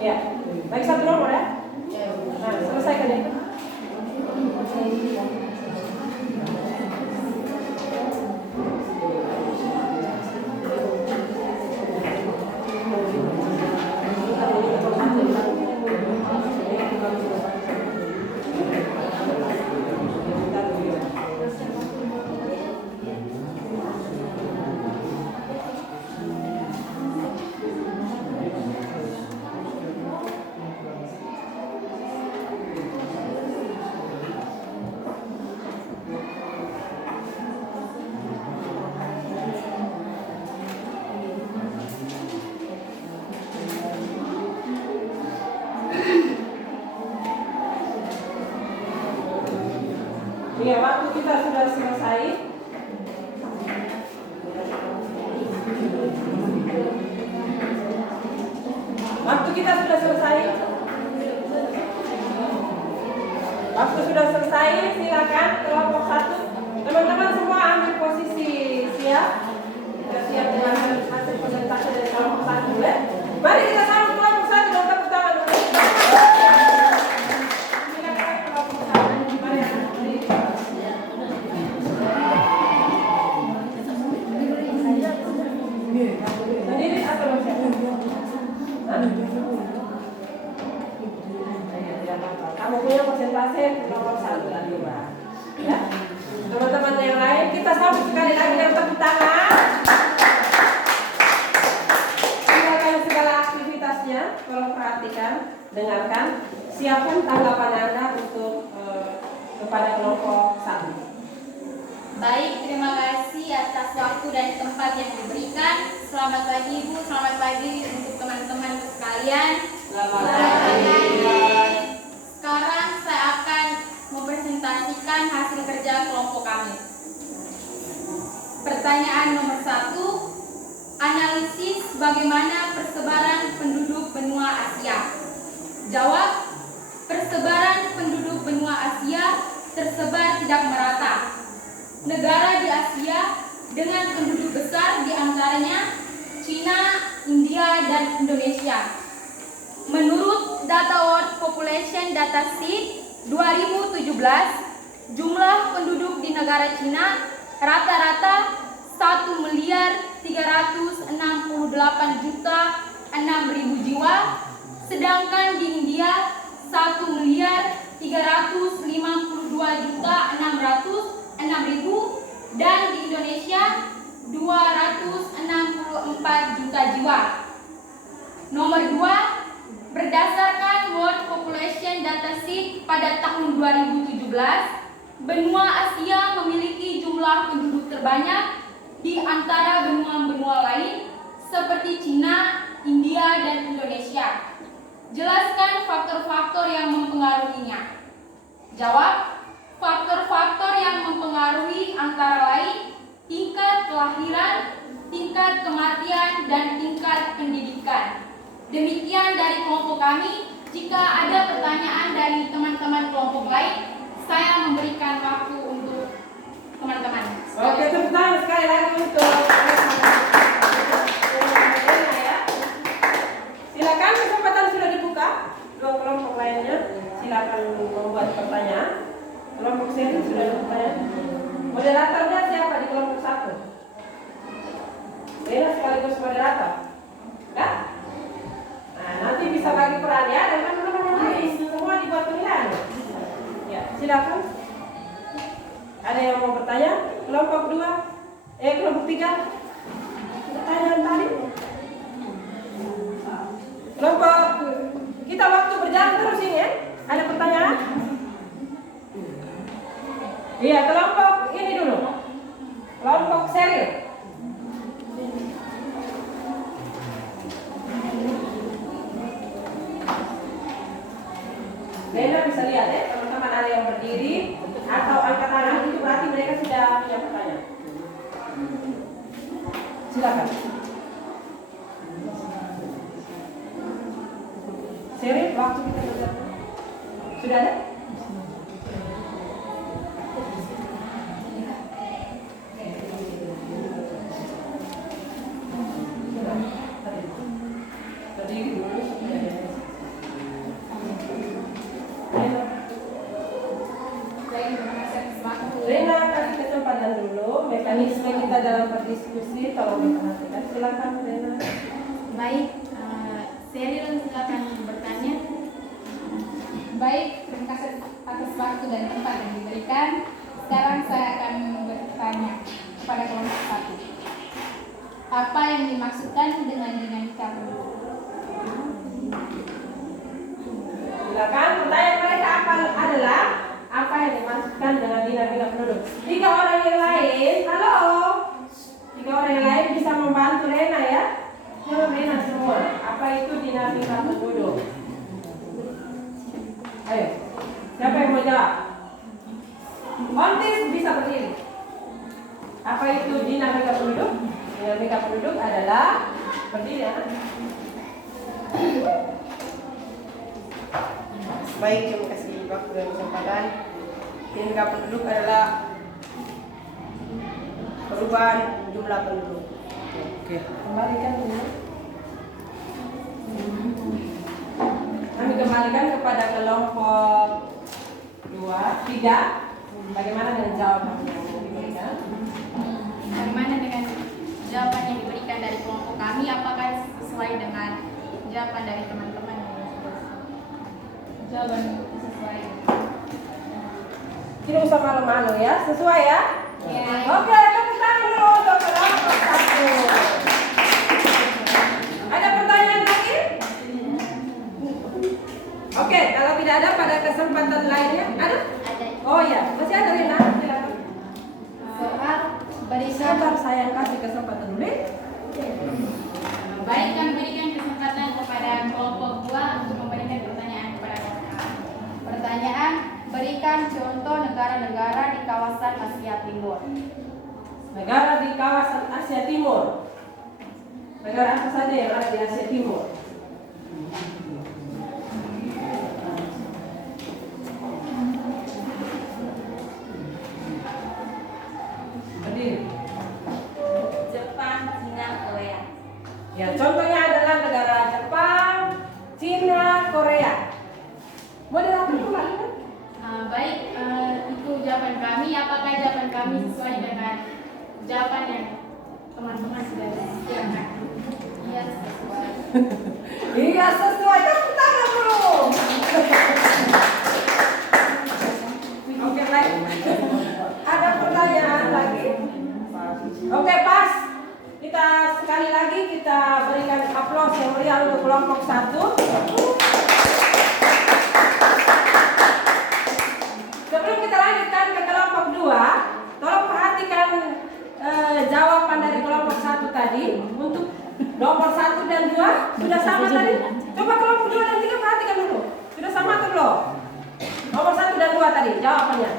Ya, baik satu nomor ya. Nah, selesaikan itu. Iya, waktu kita sudah selesai. Waktu kita sudah selesai. Waktu sudah selesai, silakan kelompok 1. Teman-teman semua ambil posisi siap. Sudah siap dengan hasil presentasi dari kelompok 1 ya. Mari kita sambut kelompok 1 dan tepuk tangan. Silakan kelompok 1. Mari sendiri atau kamu punya persentase nomor 1 dan 2 ya. Teman-teman yang lain kita sambut sekali lagi dengan tepuk tangan. Silakan segala aktivitasnya, tolong perhatikan, dengarkan, siapkan tanggapan Anda untuk kepada kelompok 1. Baik, terima kasih atas waktu dan tempat yang diberikan. Selamat pagi Ibu, selamat pagi untuk teman-teman sekalian. Selamat pagi. Sekarang saya akan mempresentasikan hasil kerja kelompok kami. Pertanyaan nomor 1, analisis bagaimana persebaran penduduk benua Asia. Jawab, persebaran penduduk benua Asia tersebar tidak merata. Negara di Asia dengan penduduk besar diantaranya China, India, dan Indonesia. Menurut data World Population Dataset 2017, jumlah penduduk di negara China rata-rata 1.368.006.000 jiwa, sedangkan di India 1.352.600.000 dan di Indonesia 264 juta jiwa. Nomor 2, berdasarkan World Population Dataset pada tahun 2017, benua Asia memiliki jumlah penduduk terbanyak di antara benua-benua lain seperti China, India, dan Indonesia. Jelaskan faktor-faktor yang mempengaruhinya. Jawab, faktor-faktor yang mempengaruhi antara lain tingkat kelahiran, tingkat kematian, dan tingkat pendidikan. Demikian dari kelompok kami. Jika ada pertanyaan dari teman-teman kelompok lain, saya memberikan waktu untuk teman-teman. Oke, tepuk tangan sekali lagi untuk ya. Silakan, kesempatan sudah dibuka. Dua kelompok lainnya, silakan membuat pertanyaan. Kelompok sini sudah ada pertanyaan. Moderatornya siapa di kelompok 1? Beda sekaligus moderator. Ya? Nah, nanti bisa bagi peran ya dengan teman-teman lain. Semua dibuat pilihan. Ya, silakan. Ada yang mau bertanya? Kelompok 2? Kelompok 3? Pertanyaan tadi? Kelompok, kita waktu berjalan terus ini ya. Ada pertanyaan? Iya, kelompok ini dulu. Kelompok Seril. Lena bisa lihat ya, teman-teman ada yang berdiri atau angkat tangan, itu berarti mereka sudah punya pertanyaan. Silakan. Seril, waktu kita sudah ada? Berdiri dulu. diskusi, tolong diperhatikan. Silakan Rena. Baik, Sheryl silakan bertanya. Baik, terima kasih atas waktu dan tempat yang diberikan. Sekarang saya akan bertanya kepada kelompok 1. Apa yang dimaksudkan dengan dinamika penduduk? Silakan. Pertanyaan mereka adalah apa yang dimaksudkan dengan dinamika penduduk. 3 orang yang lain, halo. 3 orang yang lain bisa membantu Rena ya. Jawab Rena semua. Apa itu dinamika penduduk? Ayo. Siapa yang mau jawab? Ontis bisa berdiri. Apa itu dinamika penduduk? Dinamika penduduk adalah berdiri ya. Baik, terima kasih waktu dan kesempatan. Dinamika penduduk adalah perubahan jumlah penduduk. Oke. Kembalikan dulu. Kami kembalikan kepada kelompok 2, 3. Bagaimana dengan jawaban yang diberikan? Bagaimana dengan jawaban yang diberikan dari kelompok kami? Apakah sesuai dengan jawaban dari teman-teman? Jawaban sesuai. Tidak usah malu-malu ya, sesuai ya? Ya. Oke, tepuk tangan dulu untuk kelompok 1. Ada pertanyaan lagi? Oke, kalau tidak ada pada kesempatan lainnya, ada? Ada. Oh ya, masih ada Rina. Silakan. Soal berikan. Sabar, saya yang kasih kesempatan dulu. Baik, kami berikan kesempatan kepada kelompok 2 untuk memberikan pertanyaan kepada kelompok. Pertanyaan, berikan contoh negara-negara di kawasan Asia Timur. Negara di kawasan Asia Timur. Negara apa saja yang ada di Asia Timur? Berdiri. Jepang, Cina, Korea. Ya, contohnya adalah negara Jepang, Cina, Korea. Moderator kembali kan? Baik, itu jawaban kami. Apakah jawaban kami sesuai dengan jawaban yang teman-teman sudah siapkan? Iya, sesuai. Iya sesuai. Tepuk tangan dulu. Oke, baik. Ada pertanyaan lagi? Oke, pas. Kita sekali lagi kita berikan aplaus yang meriah untuk kelompok 1. Sebelum kita lanjutkan ke kelompok 2, tolong perhatikan jawaban dari kelompok 1 tadi. Untuk nomor 1 dan 2 sudah sama tadi? Coba kelompok 2 dan 3 perhatikan dulu. Sudah sama atau belum? Nomor 1 dan 2 tadi jawabannya.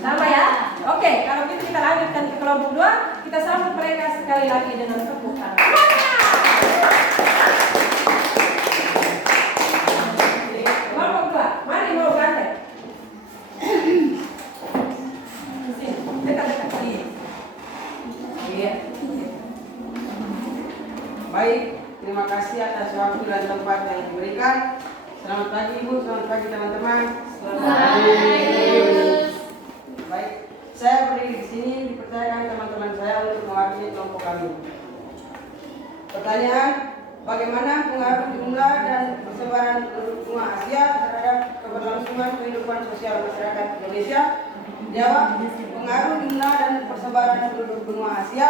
Sama ya? Oke, kalau gitu kita lanjutkan ke kelompok 2. Kita sambut mereka sekali lagi dengan tepuk tangan. Kelompok 2, mari mau gandeng. Dekat-dekat sini. Iya. Baik, terima kasih atas waktu dan tempat yang diberikan. Selamat pagi Ibu, selamat pagi teman-teman. Selamat pagi. Baik, saya berdiri di sini dipercayakan teman-teman saya untuk mewakili kelompok kami. Pertanyaan, bagaimana pengaruh jumlah dan persebaran penduduk benua Asia terhadap keberlangsungan kehidupan sosial masyarakat Indonesia? Jawab, pengaruh jumlah dan persebaran penduduk benua Asia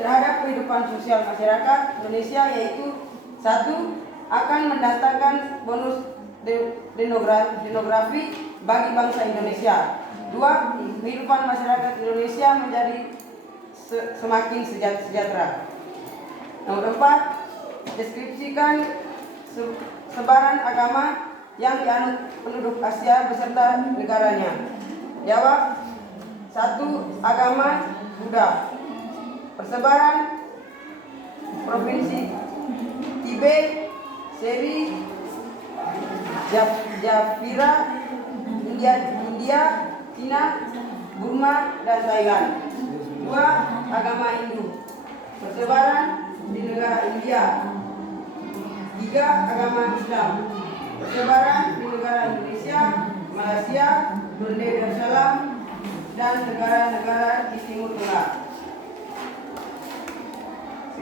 terhadap kehidupan sosial masyarakat Indonesia yaitu 1. Akan mendatangkan bonus demografi bagi bangsa Indonesia. 2. Kehidupan masyarakat Indonesia menjadi semakin sejahtera. Nomor 4. Deskripsikan sebaran agama yang dianut penduduk Asia beserta negaranya. Jawab, 1. Agama Buddha. Persebaran provinsi Tibet, Seri, Jafira, India, Cina, Burma, dan Thailand. 2. Agama Hindu. Persebaran di negara India. 3. Agama Islam. Persebaran di negara Indonesia, Malaysia, Brunei Darussalam, dan negara-negara di Timur Tengah.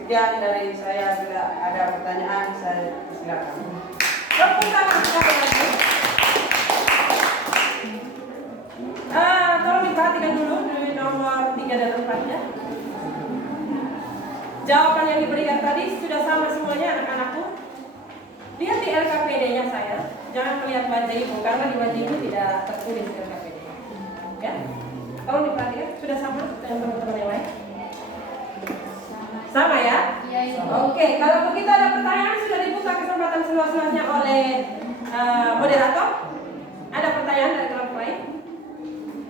Sekian dari saya. Bila ada pertanyaan, saya silakan. Tepuk tangan sekali lagi. Tolong diperhatikan dulu dari nomor 3 dan 4 ya. Jawaban yang diberikan tadi sudah sama semuanya anak-anakku. Lihat di LKPD-nya saya. Jangan melihat wajah ibu karena di wajah ibu tidak tertulis LKPD. Ya. Tolong diperhatikan sudah sama dengan teman-teman yang lain. Sama ya? Iya, Ibu. Oke, kalau begitu ada pertanyaan sudah dibuka kesempatan seluas-luasnya oleh moderator. Ada pertanyaan dari kelompok lain?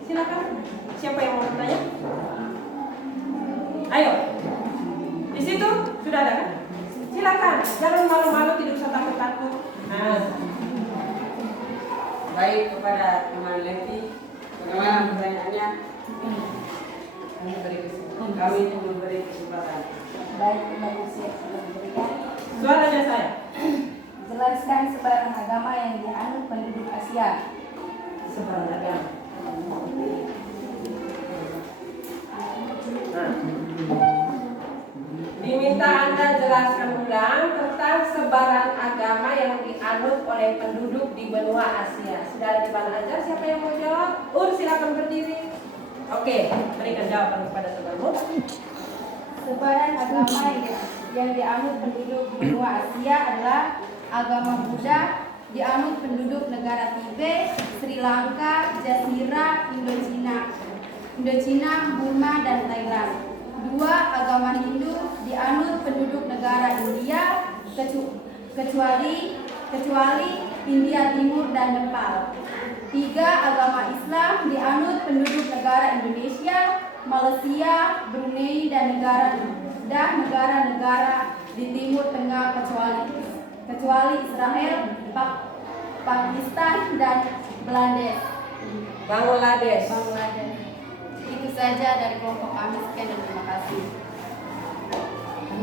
Silakan. Siapa yang mau bertanya? Ayo. Di situ sudah ada kan? Silakan. Jangan malu-malu, tidak usah takut-takut. Nah. Baik, kepada teman Leti, bagaimana pertanyaannya? Kami memberi kesempatan. Baik, Mbak Lucia sudah diberikan. Suaranya saya. Jelaskan sebaran agama yang dianut penduduk Asia. Sebarang agama. Nah. Diminta Anda jelaskan ulang tentang sebaran agama yang dianut oleh penduduk di benua Asia. Sudah ada di mana aja? Siapa yang mau jawab? Silakan berdiri. Oke, berikan jawaban kepada saudaramu. Sebaran agama yang dianut penduduk benua Asia adalah agama Buddha, dianut penduduk negara Tibet, Sri Lanka, Jazirah, Indochina, Burma, dan Thailand. 2. Agama Hindu dianut penduduk negara India, kecuali India Timur dan Nepal. 3. Agama Islam dianut penduduk negara Indonesia, Malaysia, Brunei, dan negara-negara di Timur Tengah kecuali Israel, Pakistan, dan Bangladesh. Itu saja dari kelompok kami. Sekian dan terima kasih.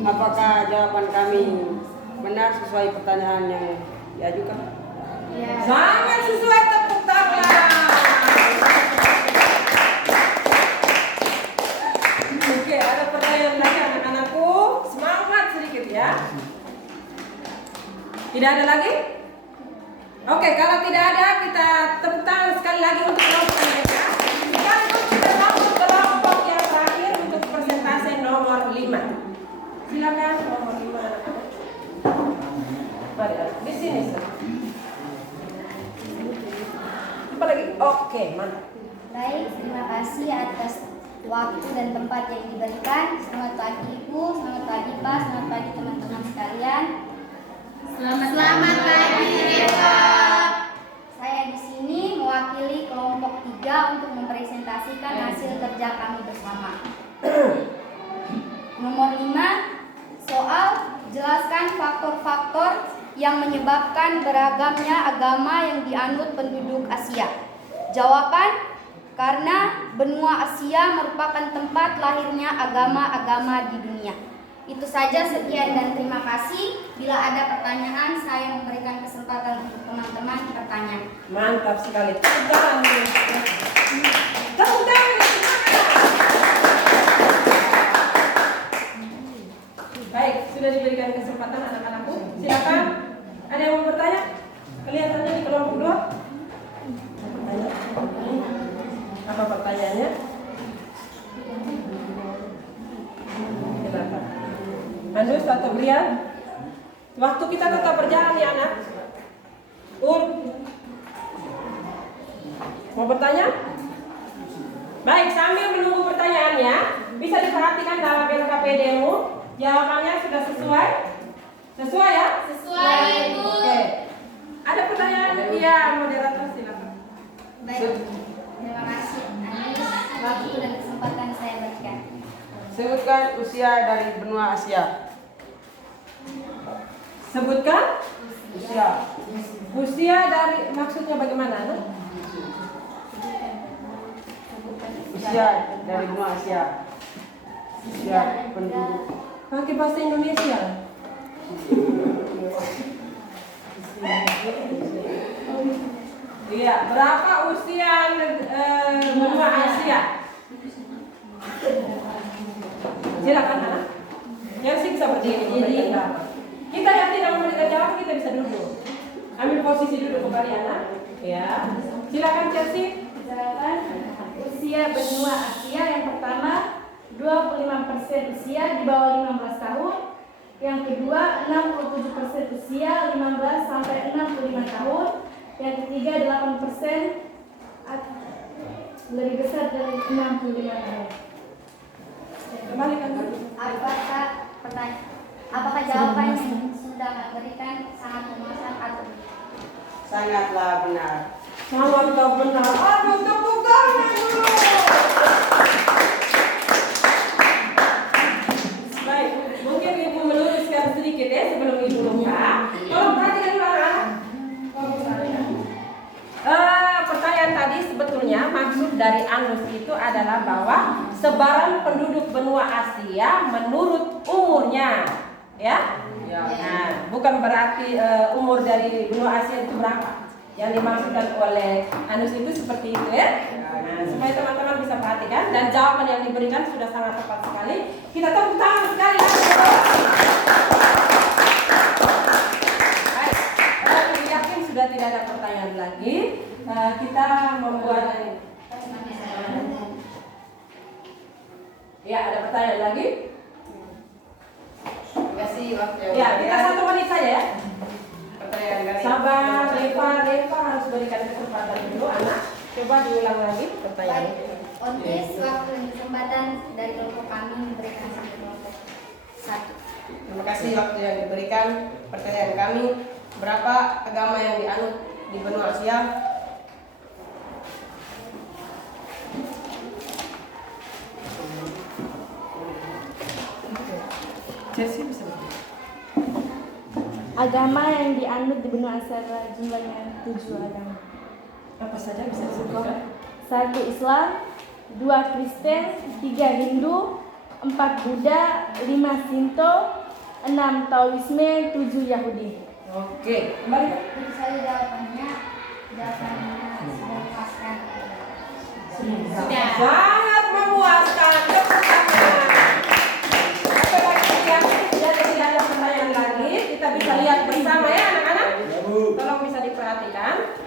Apakah jawaban kami benar sesuai pertanyaan yang diajukan? Ya. Sangat sesuai, tepuk tangan. Oke, ada pertanyaan lagi anak-anakku. Semangat sedikit ya. Tidak ada lagi? Oke, kalau tidak ada kita tepuk tangan sekali lagi untuk kelompok mereka. Sekaligus kita masuk kelompok yang terakhir untuk persentase nomor 5. Silakan nomor 5 anak-anak. Mari, di sini. Apa lagi? Oke, mantap. Baik, terima kasih atas waktu dan tempat yang diberikan. Selamat pagi Ibu, selamat pagi Pak, selamat pagi teman-teman sekalian. Selamat pagi, Reva. Saya di sini mewakili kelompok 3 untuk mempresentasikan hasil kerja kami bersama. Nomor 5, soal jelaskan faktor-faktor yang menyebabkan beragamnya agama yang dianut penduduk Asia. Jawaban, karena benua Asia merupakan tempat lahirnya agama-agama di dunia. Itu saja, sekian dan terima kasih. Bila ada pertanyaan, saya memberikan kesempatan untuk teman-teman bertanya. Mantap sekali. Tepuk tangan. Tepuk tangan. Baik, sudah diberikan kesempatan anak-anakku. Silakan. Ada yang mau bertanya? Kelihatannya di kelompok 2. Apa pertanyaannya? Silakan. Andus atau Brian? Waktu kita tetap berjalan ya anak. Mau bertanya? Baik, sambil menunggu pertanyaannya, bisa diperhatikan dalam LKPD-mu. Jawabannya sudah sesuai? Sesuai ya? Sesuai, Ibu. Oke. Ada pertanyaan? Iya, moderator silakan. Baik, terima kasih atas waktu dan kesempatan saya berikan. Sebutkan usia dari benua Asia. Sebutkan Usia. usia dari, maksudnya bagaimana? Nah? Usia dari benua Asia. Usia penduduk. Pakai bahasa Indonesia. Iya, berapa usia benua Asia? Silakan anak. Chelsea bisa berdiri memberikan jawaban. Kita yang tidak memberikan jawaban kita bisa duduk. Ambil posisi duduk kembali anak. Ya. Silakan Chelsea. Jawaban usia benua Asia yang pertama 25% usia di bawah 15 tahun. Yang kedua 67% usia 15 sampai 65 tahun. Yang ketiga 8% lebih besar dari 65 tahun. Kembalikan dulu. Apakah jawaban yang sudah berikan sangat memuaskan atau Sangatlah benar. Sangatlah benar. Aduh, tepuk tangan dulu. Baik, mungkin Ibu meluruskan sedikit ya sebelum Ibu buka. Tolong perhatikan dulu anak-anak. Pertanyaan tadi sebetulnya maksud dari ANUS itu adalah bahwa sebaran penduduk benua Asia menurut umurnya, ya. Nah, bukan berarti umur dari benua Asia itu berapa. Yang dimaksudkan oleh ANUS itu seperti itu ya. Nah, supaya teman-teman bisa perhatikan dan jawaban yang diberikan sudah sangat tepat sekali. Kita tepuk tangan sekali lagi. Baik, Ibu yakin sudah tidak ada pertanyaan lagi. Kita membuat ya, ada pertanyaan lagi? Kasih waktu yang Ya, kita satu menit saja ya. pertanyaan kali. Sabar, Reva harus berikan kesempatan dulu anak. Coba diulang lagi pertanyaan. Ontis waktu dan kesempatan dari kelompok kami memberikan kelompok 1. Terima kasih waktu yang diberikan. Pertanyaan kami, berapa agama yang dianut di benua Asia? Chelsea bisa. Agama yang dianut di benua Asia jumlahnya 7 agama. Apa saja bisa disebutkan? 1 Islam, 2 Kristen, 3 Hindu, 4 Buddha, 5 Shinto, 6 Taoisme, 7 Yahudi. Oke, kembali. Tentu saja jawabannya sudah memuaskan. Sudah. Sangat memuaskan. Tepuk tangan. Oke, baik, ya. Jadi tidak ada pertanyaan lagi. Kita bisa lihat bersama ya anak-anak. Tolong bisa diperhatikan.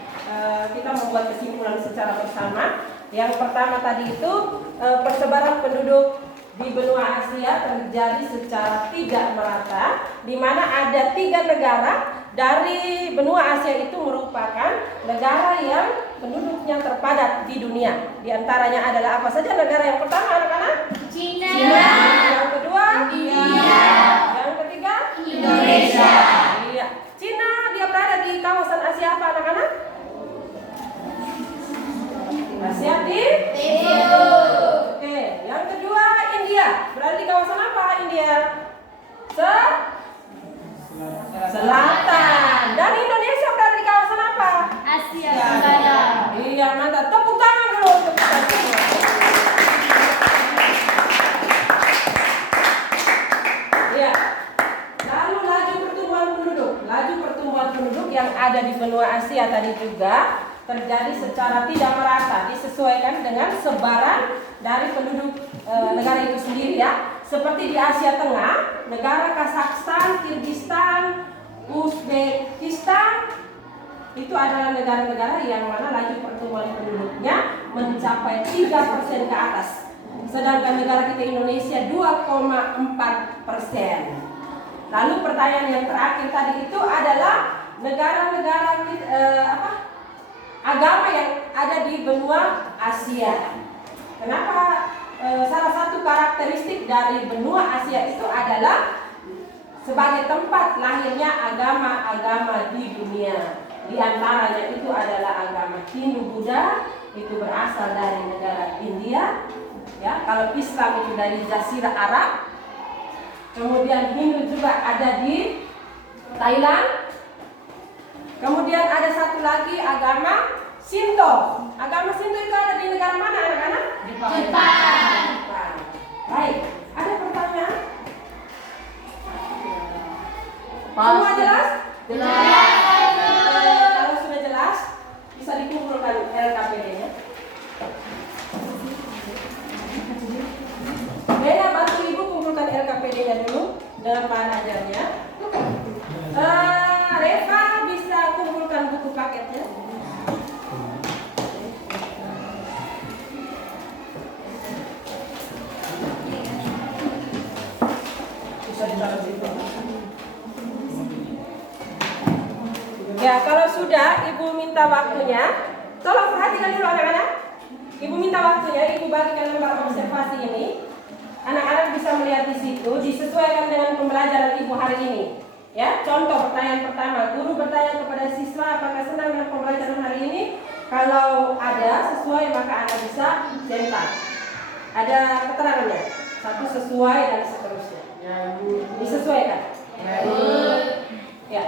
Kita membuat kesimpulan secara bersama. Yang pertama tadi itu persebaran penduduk di benua Asia terjadi secara tidak merata, di mana ada 3 negara dari benua Asia itu merupakan negara yang penduduknya terpadat di dunia. Di antaranya adalah apa saja negara yang pertama anak-anak? Cina. Yang kedua? India. Yang ketiga? Indonesia. Iya. Cina dia berada di kawasan Asia apa anak-anak? Asia Timur. Oke, yang kedua India. Berada di kawasan apa India? Selatan. Dan Indonesia berada di kawasan apa? Asia Tenggara. Iya, mantap. Tepuk tangan dulu untuk kita semua. Iya. Lalu laju pertumbuhan penduduk yang ada di benua Asia tadi juga terjadi secara tidak merata, disesuaikan dengan sebaran dari penduduk negara itu sendiri ya. Seperti di Asia Tengah, negara Kazakhstan, Kirgistan, Uzbekistan itu adalah negara-negara yang mana laju pertumbuhan penduduknya mencapai 3% ke atas. Sedangkan negara kita Indonesia 2,4%. Lalu pertanyaan yang terakhir tadi itu adalah negara-negara agama yang ada di benua Asia. Kenapa salah satu karakteristik dari benua Asia itu adalah sebagai tempat lahirnya agama-agama di dunia. Di antaranya itu adalah agama Hindu Buddha, itu berasal dari negara India. Ya, kalau Islam itu dari Jazirah Arab. Kemudian Hindu juga ada di Thailand. Kemudian ada satu lagi agama Shinto. Agama Shinto itu ada di negara mana anak-anak? Jepang. Baik, ada pertanyaan? Semua jelas? Jelas. Kalau sudah jelas, bisa dikumpulkan LKPD-nya. Beda, bantu ibu kumpulkan LKPD-nya dulu. paketnya. Bisa ditaruh situ. Ya, kalau sudah Ibu minta waktunya, tolong perhatikan dulu anak-anak. Ibu minta waktunya, Ibu bagikan lembar observasi ini. Anak-anak bisa melihat di situ, disesuaikan dengan pembelajaran Ibu hari ini. Ya, contoh pertanyaan pertama, guru bertanya kepada siswa apakah senang dengan pembelajaran hari ini? Kalau ada sesuai maka Anda bisa centang. Ada keterangannya, satu sesuai dan seterusnya. Disesuaikan. Ya.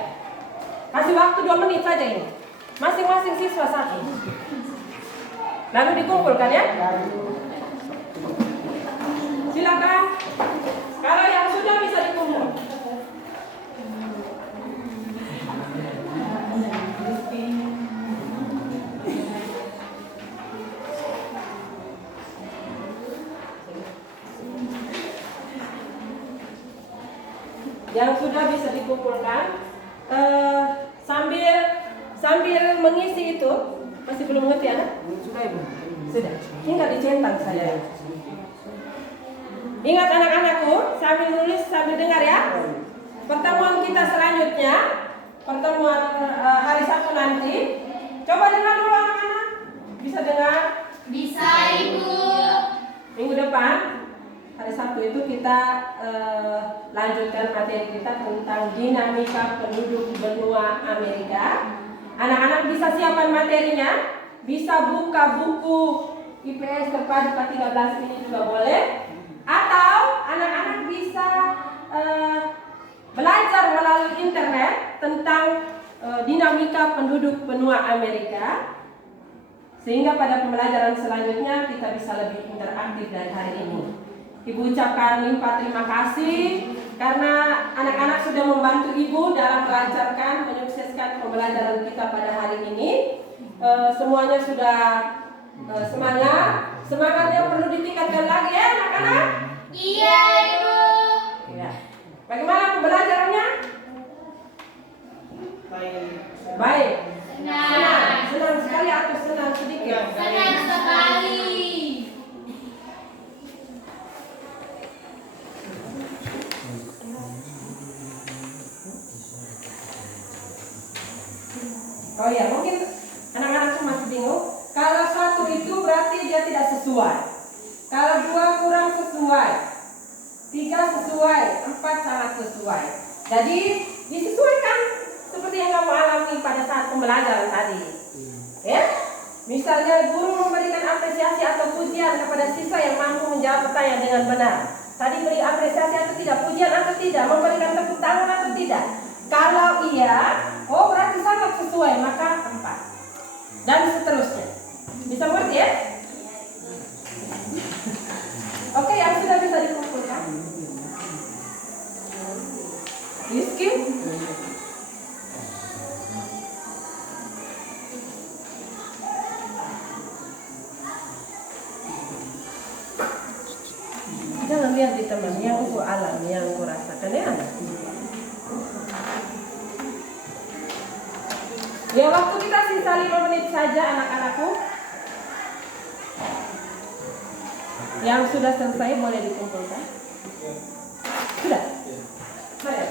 Kasih waktu 2 menit saja ini. Masing-masing siswa satu. Lalu dikumpulkan ya. Silakan. Kalau yang sudah bisa dikumpul. Yang sudah bisa dikumpulkan. Sambil mengisi itu, masih belum ngerti anak? Sudah Ibu. Sudah. Tinggal dicentang saya. Ingat anak-anakku, sambil nulis sambil dengar ya. Pertemuan kita selanjutnya, pertemuan hari Sabtu nanti. Coba dengar dulu anak-anak. Bisa dengar? Bisa, Ibu. Minggu depan, hari Sabtu itu kita lanjutkan materi kita tentang dinamika penduduk benua Amerika. Anak-anak bisa siapkan materinya, bisa buka buku IPS terpadu 13 ini juga boleh, atau anak-anak bisa belajar melalui internet tentang dinamika penduduk benua Amerika, sehingga pada pembelajaran selanjutnya kita bisa lebih interaktif dari hari ini. Ibu ucapkan limpah terima kasih karena anak-anak sudah membantu Ibu dalam melancarkan, menyukseskan pembelajaran kita pada hari ini. Semuanya sudah semangat. Semangatnya perlu ditingkatkan lagi ya anak-anak? Iya, Ibu. Ya. Bagaimana pembelajarannya? Baik. Senang sekali atau senang sedikit? Senang sekali. Oh ya, mungkin anak-anak masih bingung. Kalau 1 itu berarti dia tidak sesuai. Kalau 2 kurang sesuai, 3 sesuai, 4 sangat sesuai. Jadi disesuaikan seperti yang kamu alami pada saat pembelajaran tadi. Ya, misalnya guru memberikan apresiasi atau pujian kepada siswa yang mampu menjawab pertanyaan dengan benar. Tadi beri apresiasi atau tidak, pujian atau tidak, memberikan tepuk tangan atau tidak. Kalau iya, oh berarti sangat sesuai, maka 4. Dan seterusnya. Bisa mengerti ya? Oke, yang sudah bisa dikumpulkan. Rizky? Jangan lihat di teman, yang aku alami, yang aku rasakan ya anak. Ya, waktu kita sisa 5 menit saja anak-anakku. Yang sudah selesai boleh dikumpulkan. Sudah? Mari.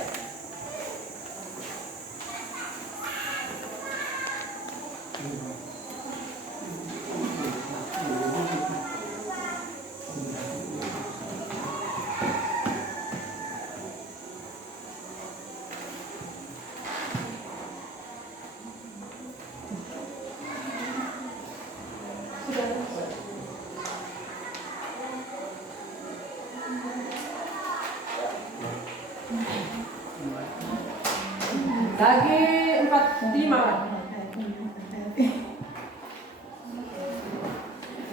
Lagi 45 lah.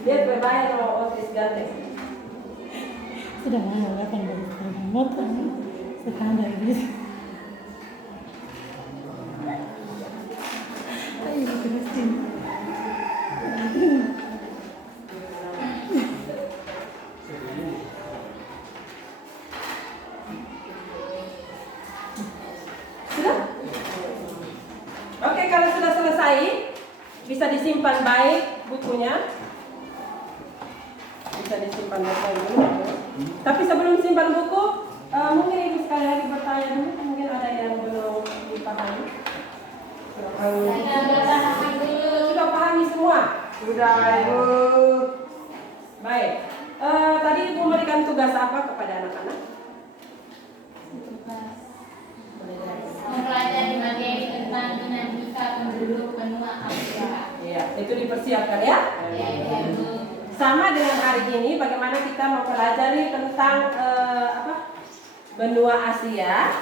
Dia berbayar mau otis ganteng. Sudah lama kan dari sepeda motor. Sekarang dari bis. Ayo terusin. Sudah? Oke, kalau sudah selesai selesai, bisa disimpan baik bukunya. Bisa disimpan baik dulu. Tapi sebelum simpan buku, mungkin ibu sekali lagi bertanya dulu, mungkin ada yang belum dipahami. Sudah pahami semua? Sudah, Ibu. Baik. Tadi ibu memberikan tugas apa kepada anak-anak? Mempelajari materi tentang dinamika penduduk benua Afrika. Iya, itu dipersiapkan ya. Sama dengan hari ini, bagaimana kita mempelajari tentang benua Asia.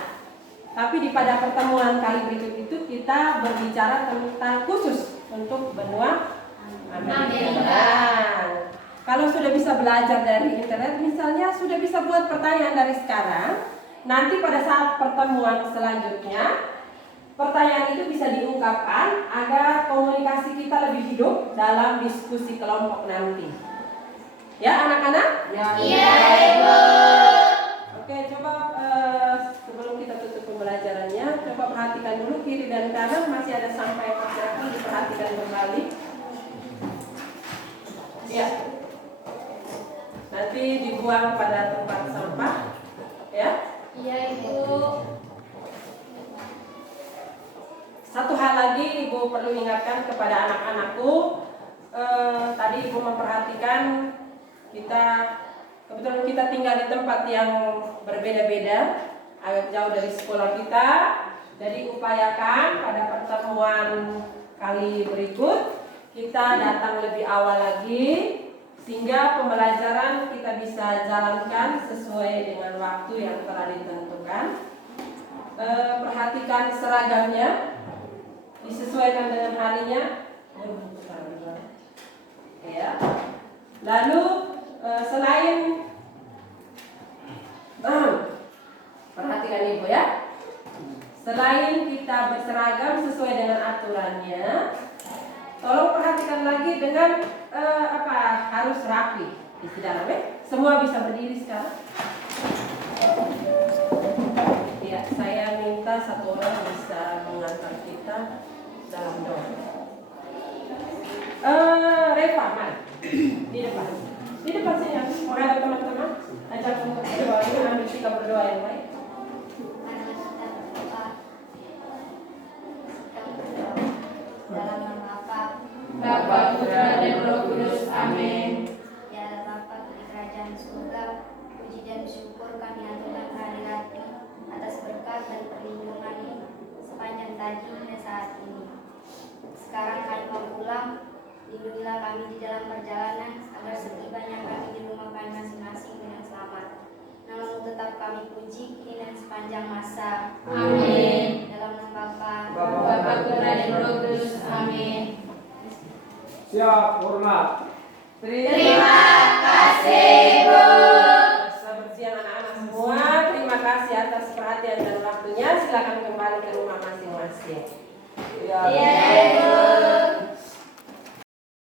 Tapi pada pertemuan kali berikut itu kita berbicara tentang khusus untuk benua Amerika. Nah, kalau sudah bisa belajar dari internet, misalnya sudah bisa buat pertanyaan dari sekarang, nanti pada saat pertemuan selanjutnya, pertanyaan itu bisa diungkapkan agar komunikasi kita lebih hidup dalam diskusi kelompok nanti. Ya anak-anak? Ya. Iya, Ibu. Oke, coba sebelum kita tutup pembelajarannya, coba perhatikan dulu kiri dan kanan masih ada sampah yang masih diperhatikan kembali. Ya. Nanti dibuang pada tempat sampah, ya. Iya, Ibu. Satu hal lagi Ibu perlu ingatkan kepada anak-anakku. Tadi Ibu memperhatikan kebetulan kita tinggal di tempat yang berbeda-beda, agak jauh dari sekolah kita. Jadi upayakan pada pertemuan kali berikut kita datang lebih awal lagi, sehingga pembelajaran kita bisa jalankan sesuai dengan waktu yang telah ditentukan. Perhatikan seragamnya, disesuaikan dengan harinya. Ya. Lalu selain perhatikan Ibu ya. Selain kita berseragam sesuai dengan aturannya, tolong perhatikan lagi dengan harus rapi isi dalamnya. Semua bisa berdiri sekarang. Ya, saya minta satu orang bisa mengantar kita dalam doa. Reva, mari di depan. Di depan sini, menghadap teman-teman. Ajak untuk berdoa ini, ambil sikap berdoa yang baik. Dalam nama Bapa, Putra, dan Roh Kudus. Amin. Ya Bapa di kerajaan surga, puji dan syukur kami aturkan kehadirat-Mu atas berkat dan perlindungan sepanjang tadi dan saat ini. Sekarang kami mau pulang, lindungilah kami di dalam perjalanan agar setibanya kami di rumah kami masing-masing dengan selamat. Nama-Mu tetap kami puji kini dan sepanjang masa. Amin. Dalam nama Bapa, Bapa, Putra, dan Roh Kudus. Amin. Siap, hormat. Terima kasih, Bu. Selamat siang anak-anak semua. Terima kasih atas perhatian dan waktunya. Silakan kembali ke rumah masing-masing. Iya, Ibu.